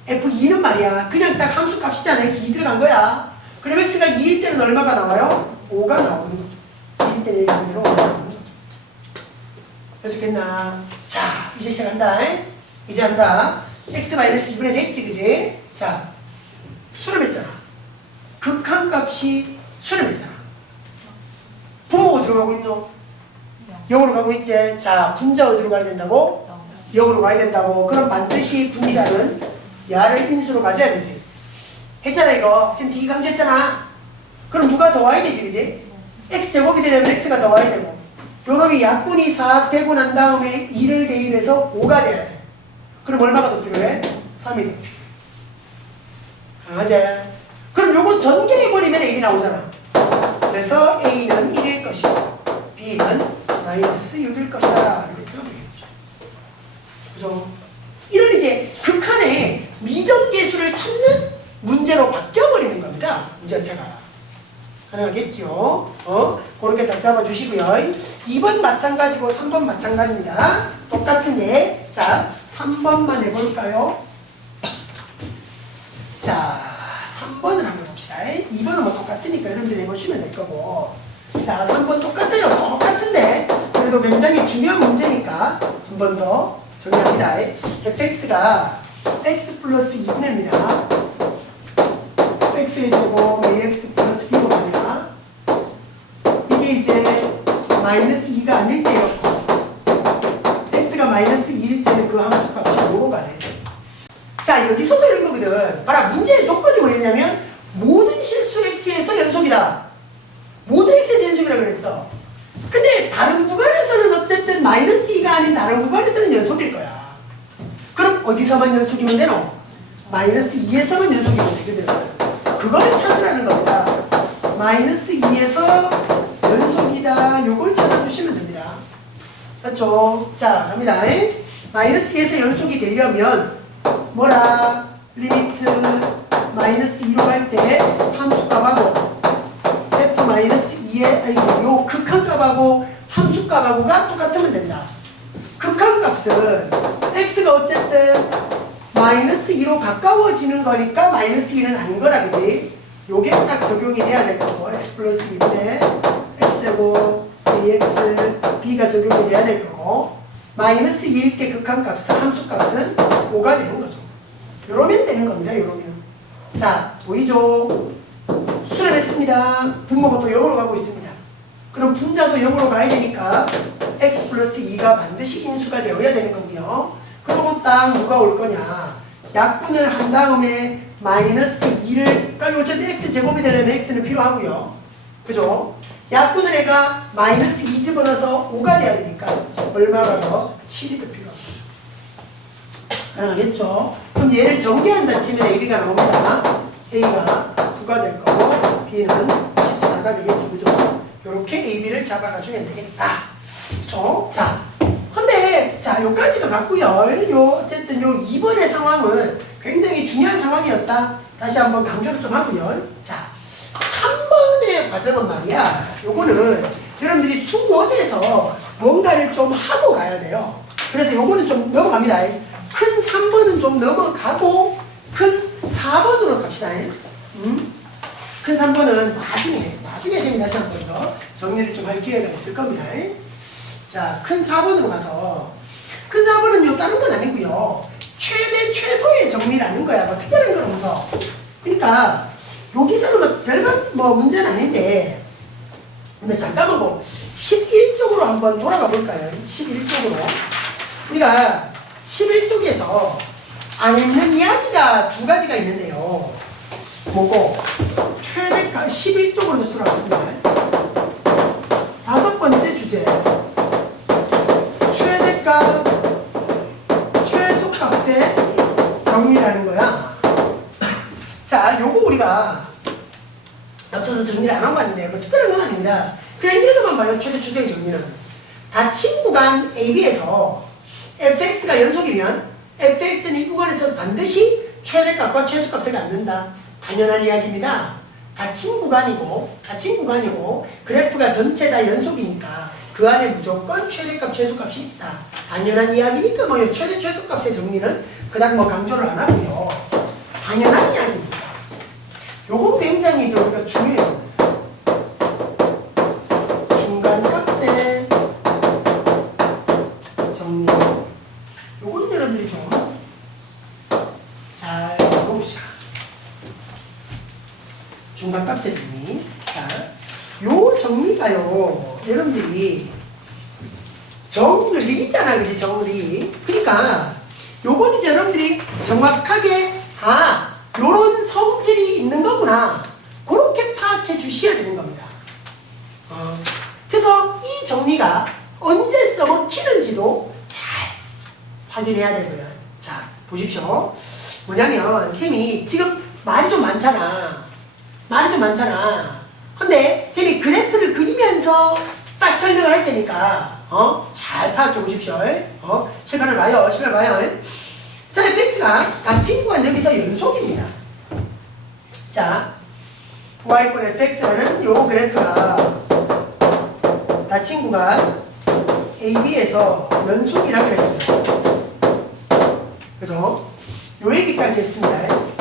f2는 말이야. 그냥 딱 함수 값이잖아. 이렇게 2 들어간 거야. 그럼 x가 2일 때는 얼마가 나와요? 5가 나오는 거죠. 2일 때는 얘기대로 5가 나오는 거죠. 그래서겠나? 자, 이제 시작한다. 이제 한다. x-2분의 됐지, 그지? 자, 수렴했잖아. 극한값이 수렴했잖아. 분모가 들어가고 있노? 0으로 가고 있지? 자, 분자 어디로 가야 된다고? 0으로 가야 된다고. 그럼 반드시 분자는 야를 인수로 가져야 되지. 했잖아, 이거. 쌤 D 강조했잖아. 그럼 누가 더 와야 되지, 그지? x제곱이 되려면 x가 더 와야 되고. 요놈이 약분이 4 되고 난 다음에 2를 대입해서 5가 돼야 돼. 그럼 얼마가 더 필요해? 3이 더 필요해. 강하지? 그럼 요거 전개해버리면 A이 나오잖아. 그래서 A는 1일 것이고 B는 -6일 것이다. 이렇게 하면 되겠죠. 그죠? 이런 이제 극한의 미정계수를 찾는 문제로 바뀌어버리는 겁니다. 문제 자체가. 가능하겠죠? 그렇게 딱 잡아주시고요. 2번 마찬가지고 3번 마찬가지입니다. 똑같은데, 자, 3번만 해볼까요? 자, 3번을 한번 봅시다. 2번은 뭐 똑같으니까 여러분들이 해보시면 될 거고. 자, 3번 똑같아요. 똑같은데, 그래도 굉장히 중요한 문제니까 한 번 더 정리합니다. fx가 x 플러스 2분의입니다. x의 제곱 ax 플러스 b로 갑니다. 이게 이제 -2가 아닐 때였고 x가 -2일 때는 그 함수값이 5가 돼. 자, 여기서도 이런 거거든. 봐라, 문제의 조건이 뭐였냐면 모든 실수 x에서 연속이다. 모든 x에서 연속이라 그랬어. 근데 다른 구간에서는 어쨌든 -2가 아닌 다른 구간에서는 연속일 거야. 그럼 어디서만 연속이면 되노? -2에서만 연속이면 되거든. 그걸 찾으라는 겁니다. -2에서 연속이다. 요걸 찾아주시면 됩니다. 그렇죠? 자, 갑니다. -2에서 연속이 되려면 뭐라? 리미트 -2로 갈 때 함수값하고 f-2의 아니지, 요 극한값하고 함수값하고가 똑같으면 된다. 극한값은 x가 어쨌든 -2로 가까워지는 거니까 -2는 아닌 거라, 그지? 요게 딱 적용이 돼야 될 거고, x 플러스 2분의 x제곱 ax b가 적용이 돼야 될 거고, -2일 때 극한값은 함수값은 5가 되는 거죠. 요러면 되는 겁니다. 요러면. 자, 보이죠? 수렴했습니다. 분모가 또 0으로 가고 있습니다. 그럼 분자도 0으로 가야 되니까 x 플러스 2가 반드시 인수가 되어야 되는 거고요. 그리고 딱 누가 올 거냐? 약분을 한 다음에 마이너스 2를, 그러니까 어쨌든 x제곱이 되려면 x는 필요하고요. 그죠? 약분을 해가 마이너스 2 집어넣어서 5가 돼야 되니까 얼마가 더? 7이 더 필요합니다. 가능하겠죠? 그럼 얘를 정리한다 치면 AB가 나옵니다. A가 9가 될 거고 B는 14가 되겠죠. 그죠? 요렇게 AB를 잡아가주면 되겠다. 그죠? 자, 근데 자, 요까지가 같고요. 어쨌든 요 2번의 상황은 굉장히 중요한 상황이었다. 다시 한번 강조를 좀 하고요. 자, 3번의 과정은 말이야. 요거는 여러분들이 수원에서 뭔가를 좀 하고 가야 돼요. 그래서 요거는 좀 넘어갑니다. 큰 3번은 좀 넘어가고 큰 4번으로 갑시다. 큰 3번은 나중에 쌤이 다시 한 번 더 정리를 좀 할 기회가 있을 겁니다. 자, 큰 4번으로 가서 큰 4번은 요 다른 건 아니고요. 최대 최소의 정리라는 거야. 뭐 특별한 건 없어. 그러니까 여기서는 뭐 별반 뭐 문제는 아닌데, 근데 잠깐만 뭐 11쪽으로 한번 돌아가 볼까요? 11쪽으로. 우리가 11쪽에서 안 했는 이야기가 두 가지가 있는데요. 뭐고? 최대값 11쪽으로 들어왔습니다. 다섯 번째 주제. 최대값, 최소값의 정리라는 거야. 자, 요거 우리가 앞서서 정리를 안 하고 왔는데, 뭐 특별한 건 아닙니다. 그냥 읽어만 봐요. 최대 최소의 정리는. 닫힌 구간 AB에서 fx가 연속이면 fx는 이 구간에서 반드시 최대값과 최소값을 갖는다. 당연한 이야기입니다. 닫힌 구간이고 그래프가 전체 다 연속이니까 그 안에 무조건 최대값, 최소값이 있다. 당연한 이야기니까 뭐 최대, 최소값의 정리는 그닥 뭐 강조를 안 하고요. 당연한 이야기입니다. 요건 굉장히 이제 우리가 중요해집니다. 중간값의 정리. 요건 여러분들이 좀 잘 읽어보시라. 중간값의 정리. 자, 요 정리가요, 여러분들이 정리잖아, 그지? 정리. 그러니까 요건 이제 여러분들이 정확하게 요런 성질이 있는 거구나, 그렇게 파악해 주셔야 되는 겁니다. 그래서 이 정리가 언제 써먹히는지도 잘 확인해야 되고요. 자, 보십시오. 뭐냐면 쌤이 지금 말이 좀 많잖아. 근데 쌤이 그래프를 그리면서 딱 설명을 할 테니까 잘 파악해 보십시오. 실판을 봐요. 자, fx가 닫힌 구간 여기서 연속입니다. 자, y권 fx라는 요 그래프가 닫힌 구간 AB에서 연속이라고 그랬어요. 그래서 요 얘기까지 했습니다.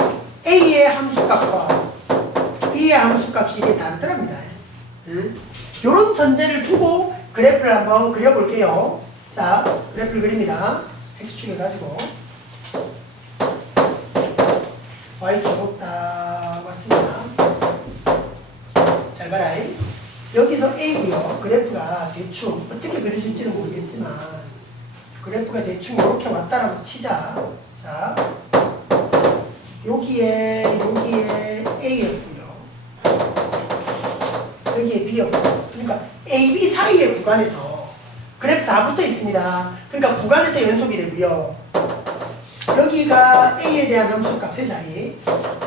A의 함수값과 B의 함수값이 이게 다르더랍니다. 요런 전제를 두고 그래프를 한번 그려볼게요. 자, 그래프를 그립니다. X축에 가지고 Y축 딱 왔습니다. 잘 봐라. 여기서 A고요. 그래프가 대충 어떻게 그려질지는 모르겠지만 그래프가 대충 이렇게 왔다라고 치자. 자, 여기에 A였고요. 여기에 B였고요. 그러니까 A, B 사이의 구간에서 그래프 다 붙어 있습니다. 그러니까 구간에서 연속이 되고요. 여기가 A에 대한 함수값의 자리,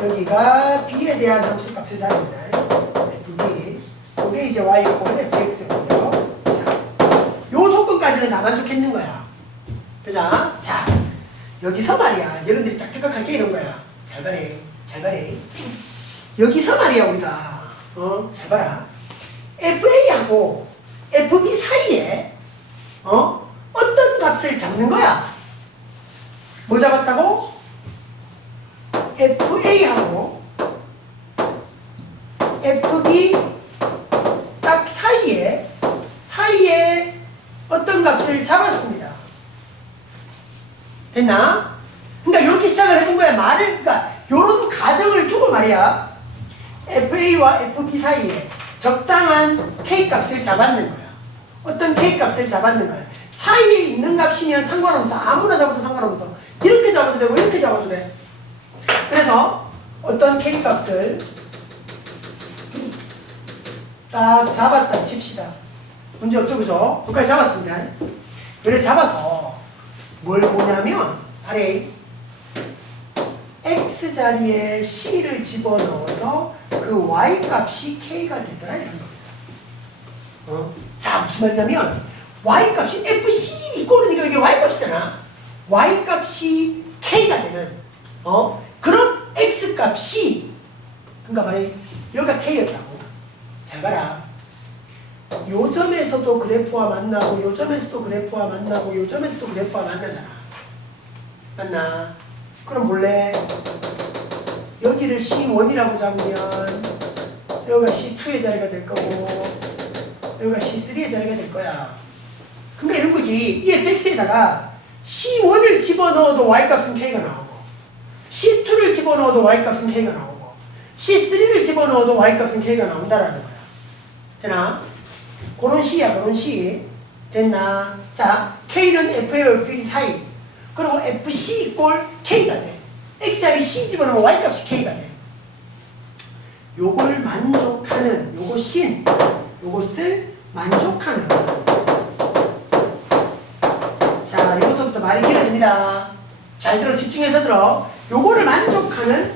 여기가 B에 대한 함수값의 자리입니다. FB. 이게 이제 Y권 FX고요. 자, 요 조건까지는 다 만족했는 거야. 그죠? 자, 여기서 말이야. 여러분들이 딱 생각할 게 이런 거야. 잘 봐래. 여기서 말이야, 우리가. 잘 봐라. FA하고 FB 사이에, 어떤 값을 잡는 거야? 뭐 잡았다고? FA하고 FB 딱 사이에 어떤 값을 잡았습니다. 됐나? 그러니까 이렇게 시작을 해본 거야. 말을, 그러니까 요런 가정을 두고 말이야. FA와 FB 사이에 적당한 K값을 잡았는 거야. 어떤 K값을 잡았는 거야. 사이에 있는 값이면 상관없어. 아무나 잡아도 상관없어. 이렇게 잡아도 되고 이렇게 잡아도 돼. 그래서 어떤 K값을 딱 잡았다 칩시다. 문제 없죠, 그죠? 여기까지 잡았습니다. 그래 잡아서 뭘 보냐면 아래 X자리에 C를 집어넣어서 그 Y값이 K가 되더라 이런 겁니다. 자 무슨 말이냐면 Y값이 FC 이꼴이니까 이게 Y값이잖아. Y값이 K가 되는 그런 X값이 그러니까 말해 여기가 K였다고. 잘 봐라. 요 점에서도 그래프와 만나고 요 점에서도 그래프와 만나고 요 점에서도 그래프와 만나잖아. 맞나? 그럼 몰래 여기를 C1이라고 잡으면 여기가 C2의 자리가 될 거고 여기가 C3의 자리가 될 거야. 그러니까 이런 거지. 이 fx에다가 C1을 집어넣어도 y값은 k가 나오고 C2를 집어넣어도 y값은 k가 나오고 C3를 집어넣어도 y값은 k가 나온다라는 거야. 되나? 그런 C야, 그런 C. 됐나? 자, K는 F와 FB 사이. 그리고 FC 이꼴 K가 돼. X자리 C 집어넣으면 Y값이 K가 돼. 요걸 만족하는, 요것을 만족하는. 자, 여기서부터 말이 길어집니다. 잘 들어, 집중해서 들어. 요거를 만족하는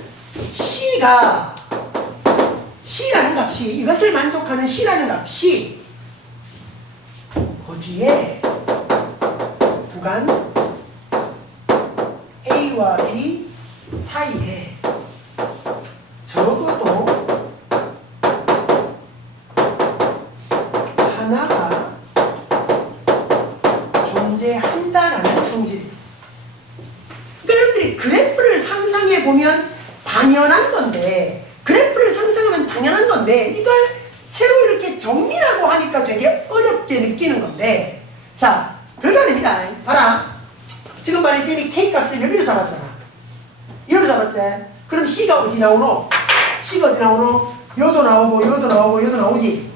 C라는 값이, 이것을 만족하는 C라는 값이 어디에 구간 A와 B 사이에 적어도 하나가 존재한다라는 성질입니다. 그러니까 여러분들이 그래프를 상상해 보면 당연한 건데, 그래프를 상상하면 당연한 건데, 이걸 새로 이렇게 정리라고 하니까 되게 어렵게 느끼는 건데, 자, 별거 아닙니다. 봐라. 지금 말해 쌤이 K값을 여기로 잡았잖아. 여기로 잡았지? 그럼 C가 어디 나오노? C가 어디 나오노? 여도 나오고, 여도 나오고, 여도 나오지.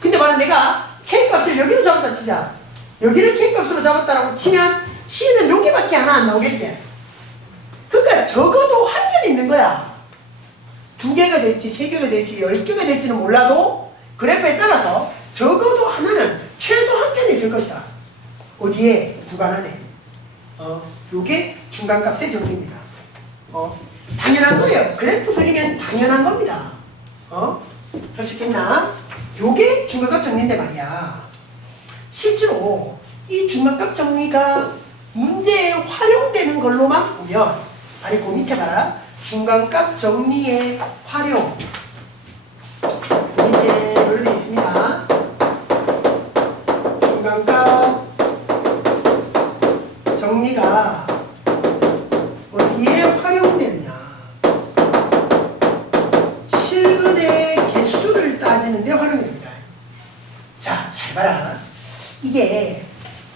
근데 말은 내가 K값을 여기로 잡았다 치자. 여기를 K값으로 잡았다라고 치면 C는 여기밖에 하나 안 나오겠지? 그러니까 적어도 한계는 있는 거야. 2개가 될지 3개가 될지 10개가 될지는 몰라도 그래프에 따라서 적어도 하나는 최소 한계는 있을 것이다. 어디에? 구간 안에. 요게 중간값의 정리입니다. 당연한 거예요. 그래프 그리면 당연한 겁니다. 할 수 있겠나? 요게 중간값 정리인데 말이야. 실제로 이 중간값 정리가 문제에 활용되는 걸로만 보면, 아니 그 밑에 봐라. 중간값 정리의 활용. 그 밑에 이렇게 되어 있습니다. 중간값 정리가 어디에 활용되느냐? 실근의 개수를 따지는데 활용이 됩니다. 자, 잘 봐라. 이게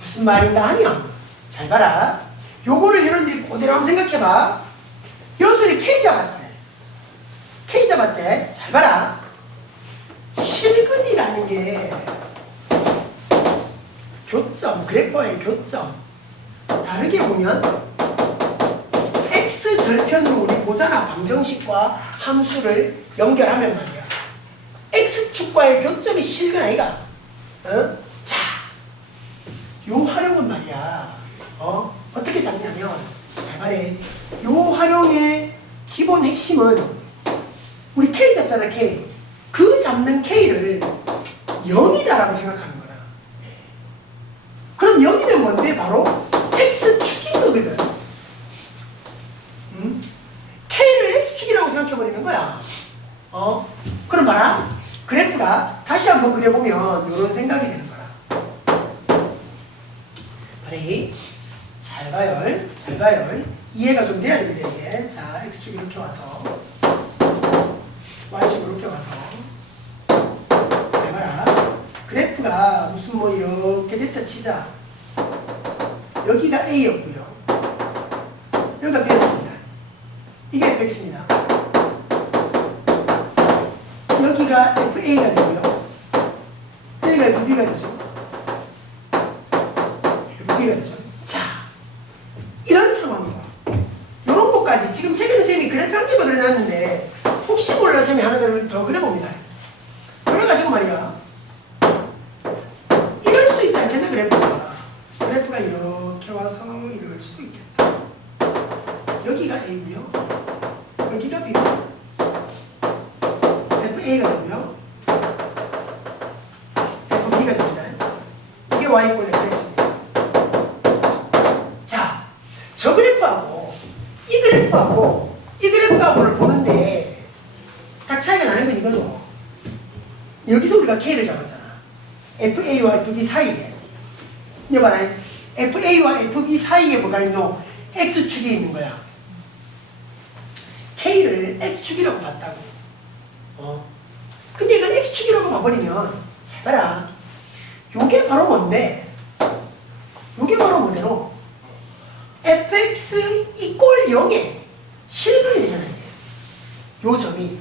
무슨 말인가 하면, 잘 봐라. 요거를 여러분들이 그대로 한번 생각해봐. 여기서 K 잡았지? K 잡았지? 잘 봐라. 실근이라는 게 교점, 그래프와의 교점. 다르게 보면 X절편으로 우리 보잖아. 방정식과 함수를 연결하면 말이야. X축과의 교점이 실근 아이가? 자, 요 활용은 말이야. 어떻게 잡냐면, 잘 말해. 요 활용의 기본 핵심은 우리 K 잡잖아, K. 그 잡는 K를 0이다라고 생각하는 거야. 그럼 0이면 뭔데? 바로 X축인 거거든. K를 X축이라고 생각해버리는 거야. 그럼 봐라. 그래프가 다시 한번 그려보면 이런 생각이 되는 거야. 그래. 잘 봐요. 잘 봐요. 이해가 좀 돼야 됩니다, 이게. 자, X축 이렇게 와서 Y축 이렇게 와서 잘 봐라. 그래프가 무슨 뭐 이렇게 됐다 치자. 여기가 A였고요. 여기가 B였습니다. 이게 fx입니다. 여기가 fa가 되고요. 여기가 fb가 되죠. fb가 되죠. 자, 이런 상황입니다. 요런 것까지 지금 최근에 쌤이 그래프 한 개만 그려놨는데 혹시 몰라 쌤이 하나 더 그려봅니다. 그래가지고 말이야, 이럴 수도 있지 않겠나 그래프가 이렇게 와서 이럴 수도 있겠다. 여기가 A고요. 여기가 B고요. FA가 되고요. FB가 됩니다. 이게 Y 이꼴 FX입니다. 자, 저 그래프하고 이 그래프하고를 보는데 딱 차이가 나는 건 이거죠. 여기서 우리가 K를 잡았잖아. FA와 FB 사이에. 이거 봐라. FA와 FB 사이에 뭐가 있노? X축이 있는 거야. K를 X축이라고 봤다고. 근데 이걸 X축이라고 봐버리면, 잘 봐라. 요게 바로 뭔데? 요게 바로 뭐대로? fx 이꼴 0에 실근이 되잖아, 이게. 요 점이.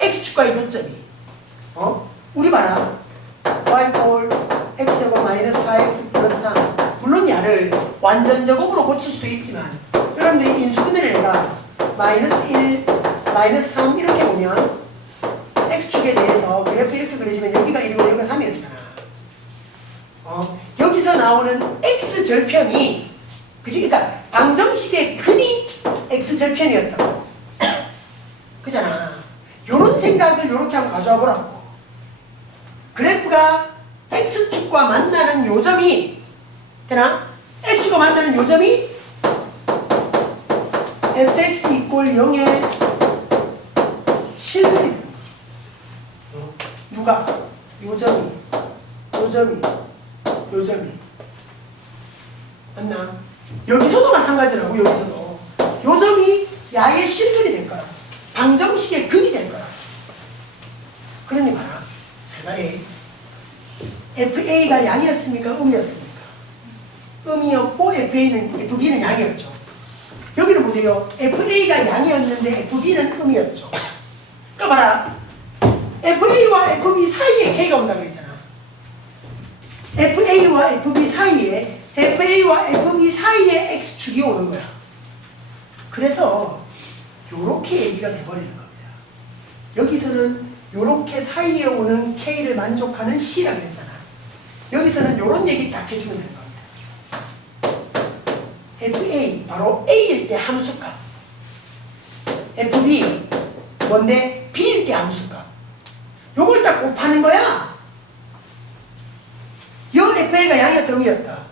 X축과의 요점이. 우리 봐라. y 이꼴 x제곱 마이너스 4x 플러스 3. 물론 야를 완전 제곱으로 고칠 수도 있지만, 여러분들이 인수분해를 내가 마이너스 1, 마이너스 3 이렇게 보면 x축에 대해서 그래프 이렇게 그려지면 여기가 1이고 여기가 3이었잖아. 여기서 나오는 x절편이, 그치? 그러니까 방정식의 근이 x절편이었다고. 그잖아. 요런 생각을 요렇게 한번 가져와 보라고. 그래프가 x축과 만나는 요점이 되나? x축과 만나는 요점이 fx 이꼴 0의 실근이 되는 거죠. 누가? 요점이 맞나? 여기서도 마찬가지라고. 여기서도 요점이 야의 실근이 될 거야. 방정식의 근이 될 거야. 그러니 봐라. 잘 말해. FA가 양이었습니까? 음이었습니까? 음이었고 FB는 양이었죠. 여기를 보세요. FA가 양이었는데 FB는 음이었죠. 그러니까 봐라. FA와 FB 사이에 K가 온다 그랬잖아. FA와 FB 사이에 X축이 오는 거야. 그래서 요렇게 얘기가 돼버리는 겁니다. 여기서는 요렇게 사이에 오는 K를 만족하는 C라 그랬잖아. 여기서는 요런 얘기 딱 해주면 되는 겁니다. FA 바로 A일 때 함수값, FB 뭔데? B일 때 함수값. 요걸 딱 곱하는 거야. 여 FA가 양이었다 음이었다?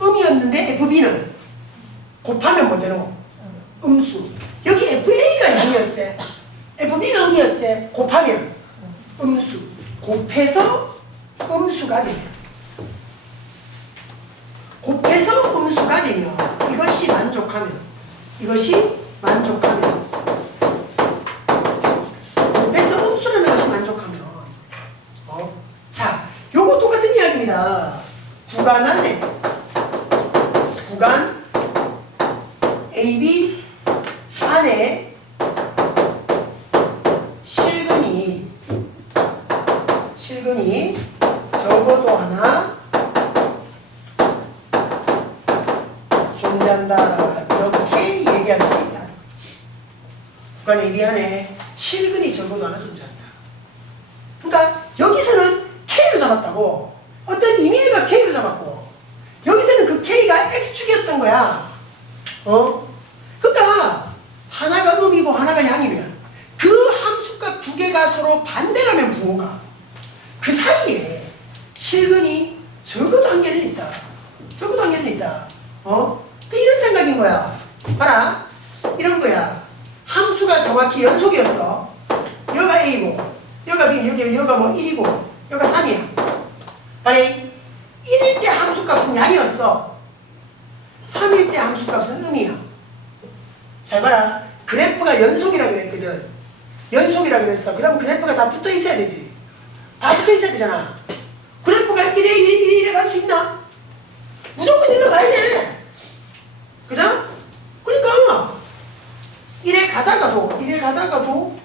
음이었는데 FB는 곱하면 뭐대로? 음수. 여기 FA가 양이었지, FB가 음이었지, 곱하면 음수. 곱해서 음수가 되면, 이것이 만족하면, 곱해서 음수라는 것이 만족하면, 자, 요거 똑같은 이야기입니다. 구간 AB 안에 실근이 적어도 하나 존재한다. 이렇게 얘기할 수 있다. 구간 AB 안에 실근이 적어도 하나 존재한다. 그러니까 여기서는 K로 잡았다고. 어떤 이미지가 K로 잡았고, 여기서는 그 K가 X축이었던 거야. 그러니까 하나가 음이고 하나가 양이면 그 함수값 두 개가 서로 반대라면 부호가 그 사이에 실근이 적어도 한 개는 있다. 이런 생각인 거야. 봐라. 이런 거야. 함수가 정확히 연속이었어. 여기가 A고, 여기가 B, 여기가 뭐 1이고, 여기가 3이야. 봐라. 1일 때 함수값은 양이었어. 3일 때 함수값은 음이야. 잘 봐라. 그래프가 연속이라 그랬거든. 연속이라 그랬어. 그럼 그래프가 다 붙어 있어야 되지. 다 붙어 있어야 되잖아. 그래프가 1에 갈 수 있나? 무조건 1로 가야 돼. 그죠? 그러니까 가다가도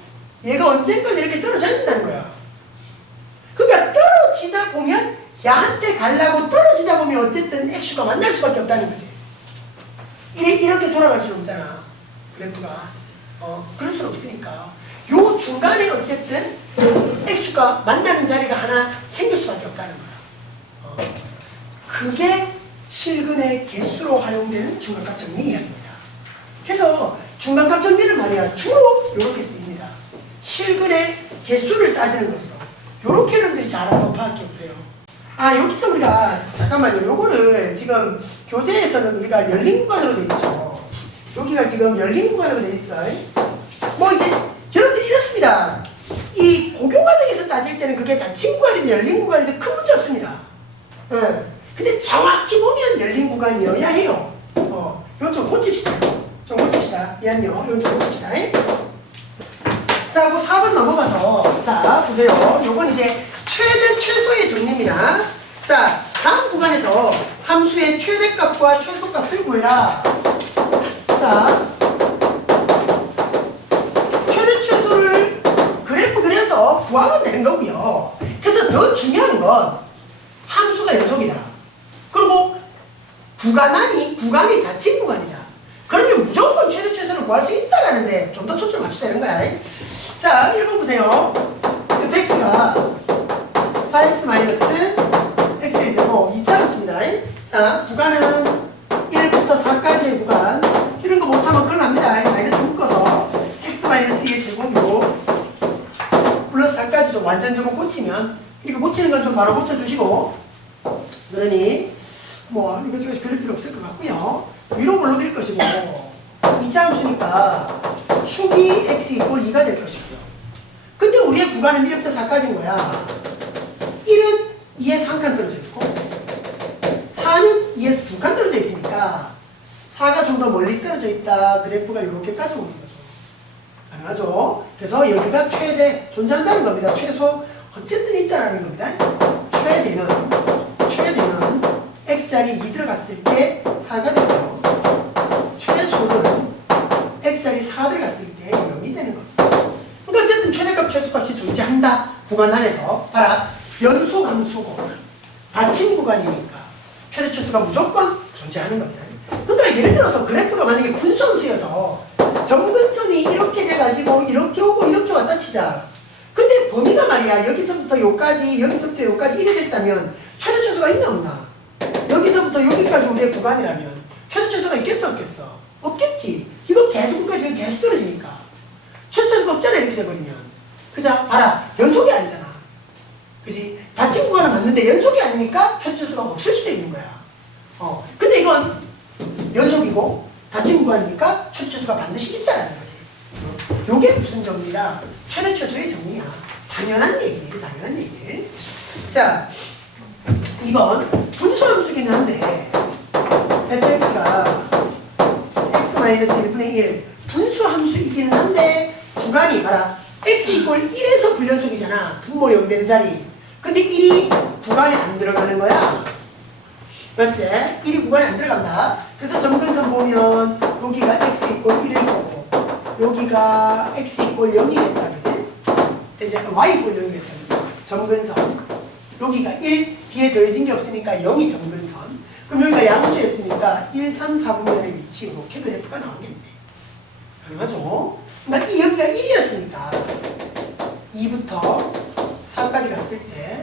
얘가 언젠가 이렇게 떨어져야 된다는 거야. 그러니까 떨어지다 보면 얘한테 가려고 떨어지다 보면 어쨌든 X가 만날 수밖에 없다는 거지. 이렇게 돌아갈 수는 없잖아. 그래프가. 그럴 수는 없으니까. 요 중간에 어쨌든 X가 만나는 자리가 하나 생길 수밖에 없다는 거야. 그게 실근의 개수로 활용되는 중간값 정리 이야기입니다. 그래서 중간값 정리는 말이야 주로 이렇게 쓰입니다. 실근의 개수를 따지는 것으로. 요렇게 여러분들이 잘 한번 파악해 보세요. 여기서 우리가 잠깐만요. 요거를 지금 교재에서는 우리가 열린 구간으로 돼 있죠. 여기가 지금 열린 구간으로 돼 있어. 뭐 이제 여러분들이 이렇습니다. 이 고교 과정에서 따질 때는 그게 닫힌 구간이든 열린 구간이든 큰 문제 없습니다. 근데 정확히 보면 열린 구간이어야 해요. 이건 좀 고칩시다. 미안요. 이건 좀 고칩시다. 자, 그 4번 넘어가서 자, 보세요. 요건 이제 최대 최소의 정리입니다. 자, 다음 구간에서 함수의 최대값과 최소값을 구해라. 자, 최대 최소를 그래프 그려서 구하면 되는 거고요. 그래서 더 중요한 건 함수가 연속이다. 그리고 구간이 닫힌 구간이다. 그러면 무조건 최대 최소를 구할 수 있다라는데 좀 더 초점 맞추자 이런 거야. 자, 1번 보세요. fx가 4x x의 제곱 2차 함수입니다. 자, 구간은 1부터 4까지의 구간. 이런 거 못하면 큰일 납니다. 마이너스 묶어서 x-2의 제곱이고 플러스 4까지 좀 완전 제곱 고치면 이렇게 고치는 건 좀 바로 고쳐주시고 그러니 뭐 이것저것 그릴 필요 없을 것 같고요. 위로 물러낼 것이고 2차 함수니까 축이 x 이꼴 2가 될 것이고요. 근데 우리의 구간은 1부터 4까지인 거야. 1은 2에 3칸 떨어져 있고 4는 2에서 2칸 떨어져 있으니까 4가 좀 더 멀리 떨어져 있다. 그래프가 이렇게까지 오는 거죠. 가능하죠? 그래서 여기가 최대 존재한다는 겁니다. 최소 어쨌든 있다라는 겁니다. 최대는 x자리 2 들어갔을 때 4가 되고요. 최소는 x자리 4 들어갔을 때 0이 되는 겁니다. 그러니까 어쨌든 최대값, 최소값이 존재한다. 구간 안에서 봐라. 연속 함수고 닫힌 구간이니까 최대 최소가 무조건 존재하는 겁니다. 그러니까 예를 들어서 그래프가 만약에 분수함수여서 점근선이 이렇게 돼가지고 이렇게 오고 이렇게 왔다 치자. 근데 범위가 말이야 여기서부터 여기까지 여기서부터 여기까지 이래 됐다면 최대 최소가 있나 없나? 여기서부터 여기까지 우리의 구간이라면 최대 최소가 있겠어 없겠어? 없겠지. 이거 계속 끝까지 계속 떨어지니까 최대 최소가 없잖아 이렇게 돼버리면. 그죠? 봐라 연속이 아니잖아. 그지? 닫힌 구간은 맞는데 연속이 아니니까 최대 최소가 없을 수도 있는 거야. 근데 이건 연속이고 닫힌 구간이니까 최대 최소가 반드시 있다라는 거지. 요게 무슨 정리라? 최대 최소의 정리야. 당연한 얘기. 자, 2번 분수함수기는 한데 fx가 x-1분의 1 분수함수이기는 한데 구간이 봐라 x 이꼴 1에서 불연속이잖아. 분모 0 되는 자리. 근데 1이 구간에 안 들어가는 거야. 맞지? 1이 구간에 안 들어간다. 그래서 점근선 보면 여기가 x 이꼴 1일 거고 여기가 x 이꼴 0이겠다. 그지? 이제 y 이꼴 0이겠다. 그지? 점근선 여기가 1 뒤에 더해진 게 없으니까 0이 점근선. 그럼 여기가 양수였으니까 1, 3, 4분면의 위치 이렇게 그래프가 나오겠네. 가능하죠? 그러니까 여기가 1이었으니까 2부터 4까지 갔을 때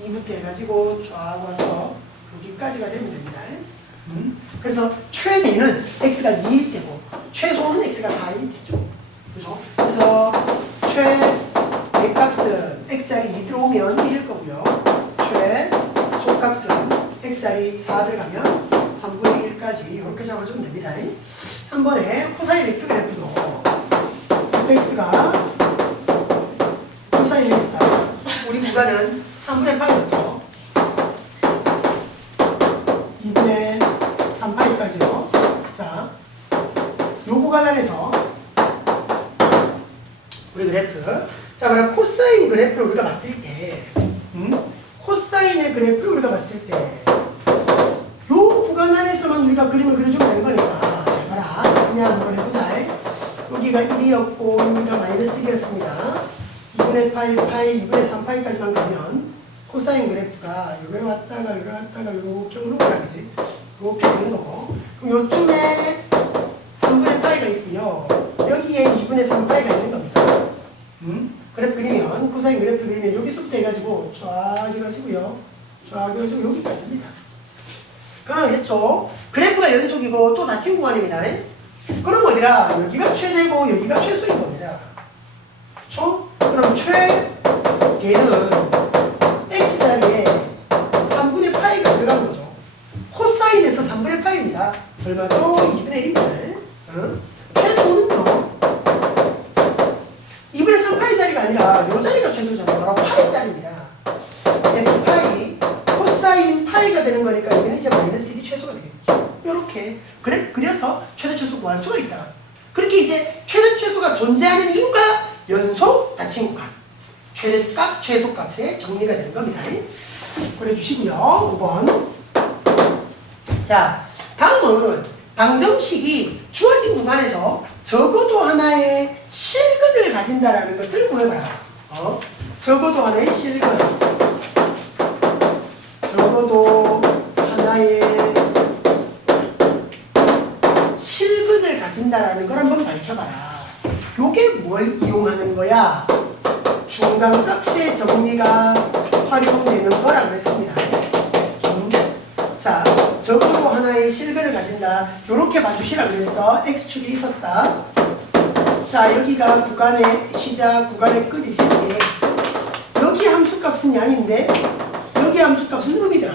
2부터 해가지고 쫙 와서 여기까지가 되면 됩니다. 그래서 최대는 x가 2일 때고 최소는 x가 4일 때죠. 그죠? 그래서 최대값은 x자리 2 들어오면 1일 거고요. 최소값은 x자리 4 들어가면 3분의 1까지 이렇게 잡아주면 됩니다. 3번에 코사인 x 그래프도 fx가 코사인 x가 우리 구간은 3분의 8부터 2분의 3파이까지요. 자, 요 구간 안에서 우리 그래프. 자, 그럼 코사인 그래프를 우리가 봤을 때, 코사인의 그래프를 우리가 봤을 때, 요 구간 안에서만 우리가 그림을 그려주면 되는 거니까. 잘 봐라. 그냥 한번 해보자. 여기 여기가 1이었고 여기가 마이너스 1이었습니다. 2분의 파이, 2분의 3파이까지만 가면 코사인 그래프가 요래 왔다가 요래 왔다가 요렇게 오는 거야, 그지? 요렇게 되는 거고. 그럼 요쯤에 3분의 파이가 있고요. 여기에 2분의 3파이가 있는 겁니다. 그래프 그리면, 코사인 그래프 그리면 여기서부터 해가지고 쫙 해가지고요. 쫙 해가지고 여기까지입니다. 그러겠죠? 그래프가 연속이고 또 닫힌 구간입니다. 그럼 어디라? 여기가 최대고 여기가 최소인 겁니다. 그렇죠? 그럼 최대는 x자리에 3분의 파이가 들어간 거죠. 코사인에서 3분의 파이입니다. 얼마죠? 2분의 1입니다. 최소는요. 2분의 3파이 자리가 아니라 이 자리가 최소잖아요. 바로 파이 자리입니다. f 파이, 코사인 파이가 되는 거니까 여기는 이제 마이너스 1이 최소가 되겠죠. 이렇게 그래서 최대 최소 구할 수가 있다. 그렇게 이제 최대 최소가 존재하는 이유가 연속 닫힌 구간. 최대값, 최소값의 정리가 되는 겁니다. 그래주시고요. 5번. 자, 다음은 방정식이 주어진 구간에서 적어도 하나의 실근을 가진다라는 것을 구해봐라. 적어도 하나의 실근. 적어도 하나의 실근을 가진다라는 걸 한번 밝혀봐라. 요게 뭘 이용하는 거야? 중간값의 정리가 활용되는 거라고 했습니다. 자, 적어도 하나의 실근을 가진다. 요렇게 봐주시라고 그랬어. X축이 있었다. 자, 여기가 구간의 시작, 구간의 끝 있을 때 여기 함수값은 양인데 여기 함수값은 음이더라.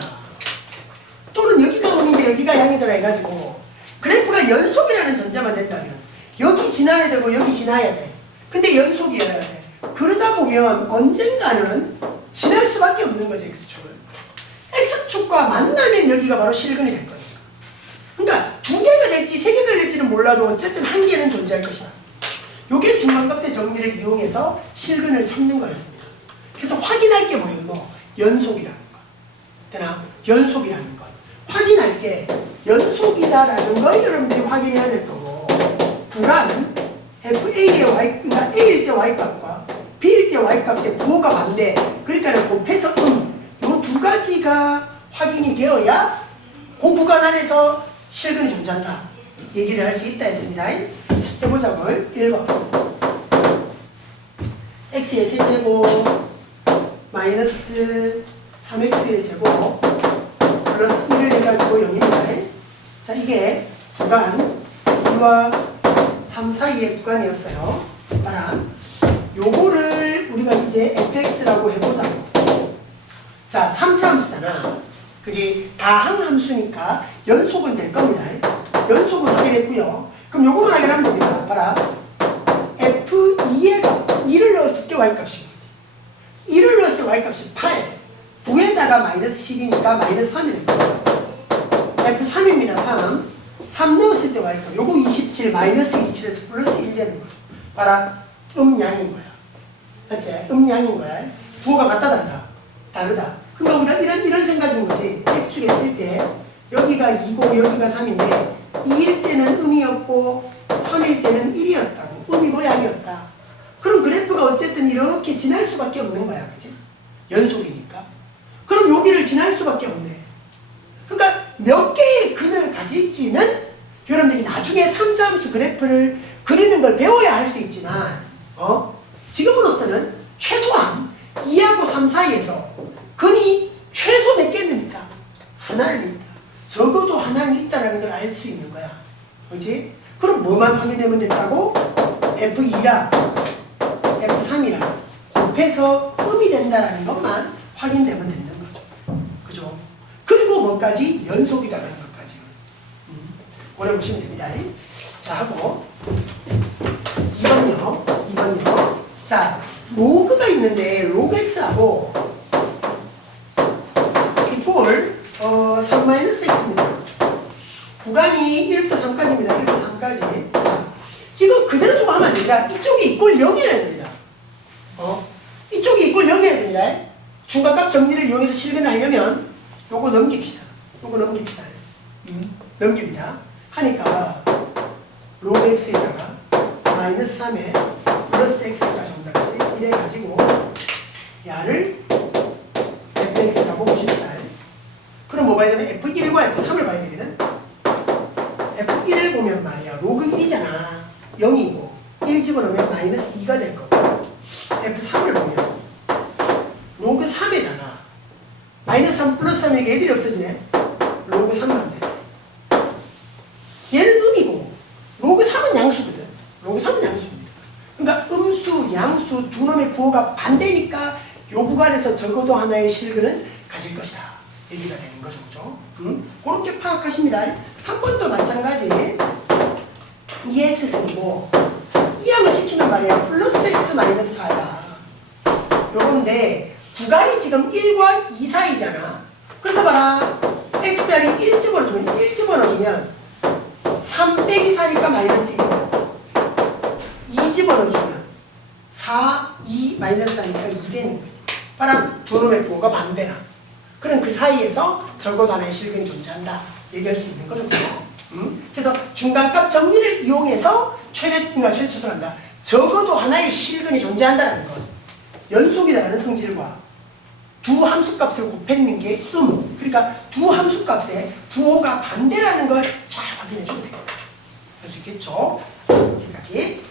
또는 여기가 음인데 여기가 양이더라 해가지고 그래프가 연속이라는 전제만 된다면 여기 지나야 되고 여기 지나야 돼. 근데 연속이어야 돼. 그러다 보면 언젠가는 지날 수밖에 없는 거지, X축을. X축과 만나면 여기가 바로 실근이 될 거니까. 그러니까 두 개가 될지 세 개가 될지는 몰라도 어쨌든 한 개는 존재할 것이다. 요게 중간값의 정리를 이용해서 실근을 찾는 거였습니다. 그래서 확인할 게 뭐였노? 연속이라는 거. 되나? 연속이라는 것. 확인할 게 연속이다라는 걸 여러분들이 확인해야 될 거고, 구간 FA의 Y, 그러니까 A일 때 Y값과 B일 때 Y값의 부호가 반대. 그러니까 곱해서 요 두 가지가 확인이 되어야 그 구간 안에서 실근이 존재한다. 얘기를 할 수 있다 했습니다. 해보자고. 1번. x의 세제곱 마이너스 3x의 제곱 플러스 1을 해가지고 0입니다. 자, 이게 구간 2와 3 사이의 구간이었어요. 봐라. 요거를 우리가 이제 fx라고 해보자고. 자, 3차 함수잖아. 그지? 다항 함수니까 연속은 될 겁니다. 연속은 확인했고요. 그럼 요거만 확인하면 됩니다. 봐라. F2에 2를 넣었을 때 Y값인 거지. 2를 넣었을 때 Y값이 8. 9에다가 마이너스 10이니까 마이너스 3이 됩니다. F3입니다. 3. 3 넣었을 때 Y값. 요거 27, 마이너스 27에서 플러스 1 되는 거죠. 봐라. 음양인 거야. 맞지? 음양인 거야. 부호가 같다, 다르다? 다르다. 그러니까 우리가 이런 생각인 거지. X축에 쓸 때 여기가 2고 여기가 3인데 2일 때는 음이었고 3일 때는 1이었다고. 음이고 양이었다. 그럼 그래프가 어쨌든 이렇게 지날 수밖에 없는 거야. 그치? 연속이니까. 그럼 여기를 지날 수밖에 없네. 그러니까 몇 개의 근을 가질지는 여러분들이 나중에 3차 함수 그래프를 그리는 걸 배워야 할 수 있지만 지금으로서는 최소한 2하고 3 사이에서 근이 최소 몇 개입니까? 하나를 있다. 적어도 하나는 있다라는 걸 알 수 있는 거야. 그렇지? 그럼 뭐만 확인하면 된다고? F2랑 F3이랑 곱해서 음이 된다라는 것만 확인되면 되는 거죠. 그죠? 그리고 뭐까지? 연속이다라는 것까지. 고려 보시면 됩니다. 자, 하고 2번요. 2번요. 자, 로그가 있는데 로그 x하고 이꼴 3-x입니다. 구간이 1부터 3까지입니다. 1부터 3까지. 자, 이거 그대로 두고 하면 안 됩니다. 이쪽이 이꼴 0이어야 됩니다. 이쪽이 이꼴 0이어야 됩니다. 중간값 정리를 이용해서 실근을 하려면 요거 넘깁시다. 요거 넘깁시다. 넘깁니다. 하니까 로그 x에다가 마이너스 3에 플러스 x까지 온다. 그지? 이래 가지고 야를 fx라고 보십시다. 그럼 뭐 봐야 되면 f1과 f3을 봐야 되거든. f1을 보면 말이야 로그 1이잖아. 0이고 1 집어넣으면 마이너스 2가 될 거고, f3을 보면 로그 3에다가 마이너스 3 플러스 3이니까 애들이 없어지네. 로그 3만 돼. 얘는 음이고 로그 3은 양수거든. 로그 3은 양수입니다. 그러니까 음수, 양수 두 놈의 부호가 반대니까 요 구간에서 적어도 하나의 실근은 가질 것이다. 얘기가 되는 거죠. 그죠? 그렇게 파악하십니다. 3번도 마찬가지. 2x승이고 이항을 시키면 말이야 플러스 x 마이너스 4야. 요건데 구간이 지금 1과 2 사이잖아. 그래서 봐라. x자리 1 집어넣어주면 3 빼기 4니까 마이너스 1. 2 집어넣어주면 4, 2 마이너스 4니까 2 되는 거지. 봐라. 두 놈의 부호가 반대라. 그럼 그 사이에서 적어도 하나의 실근이 존재한다. 얘기할 수 있는 거죠. 그래서 중간값 정리를 이용해서 최대초를 한다. 적어도 하나의 실근이 존재한다는 것. 연속이라는 성질과 두 함수값을 곱했는 게 그러니까 두 함수값의 부호가 반대라는 걸 잘 확인해 주면 되겠다. 할 수 있겠죠? 여기까지.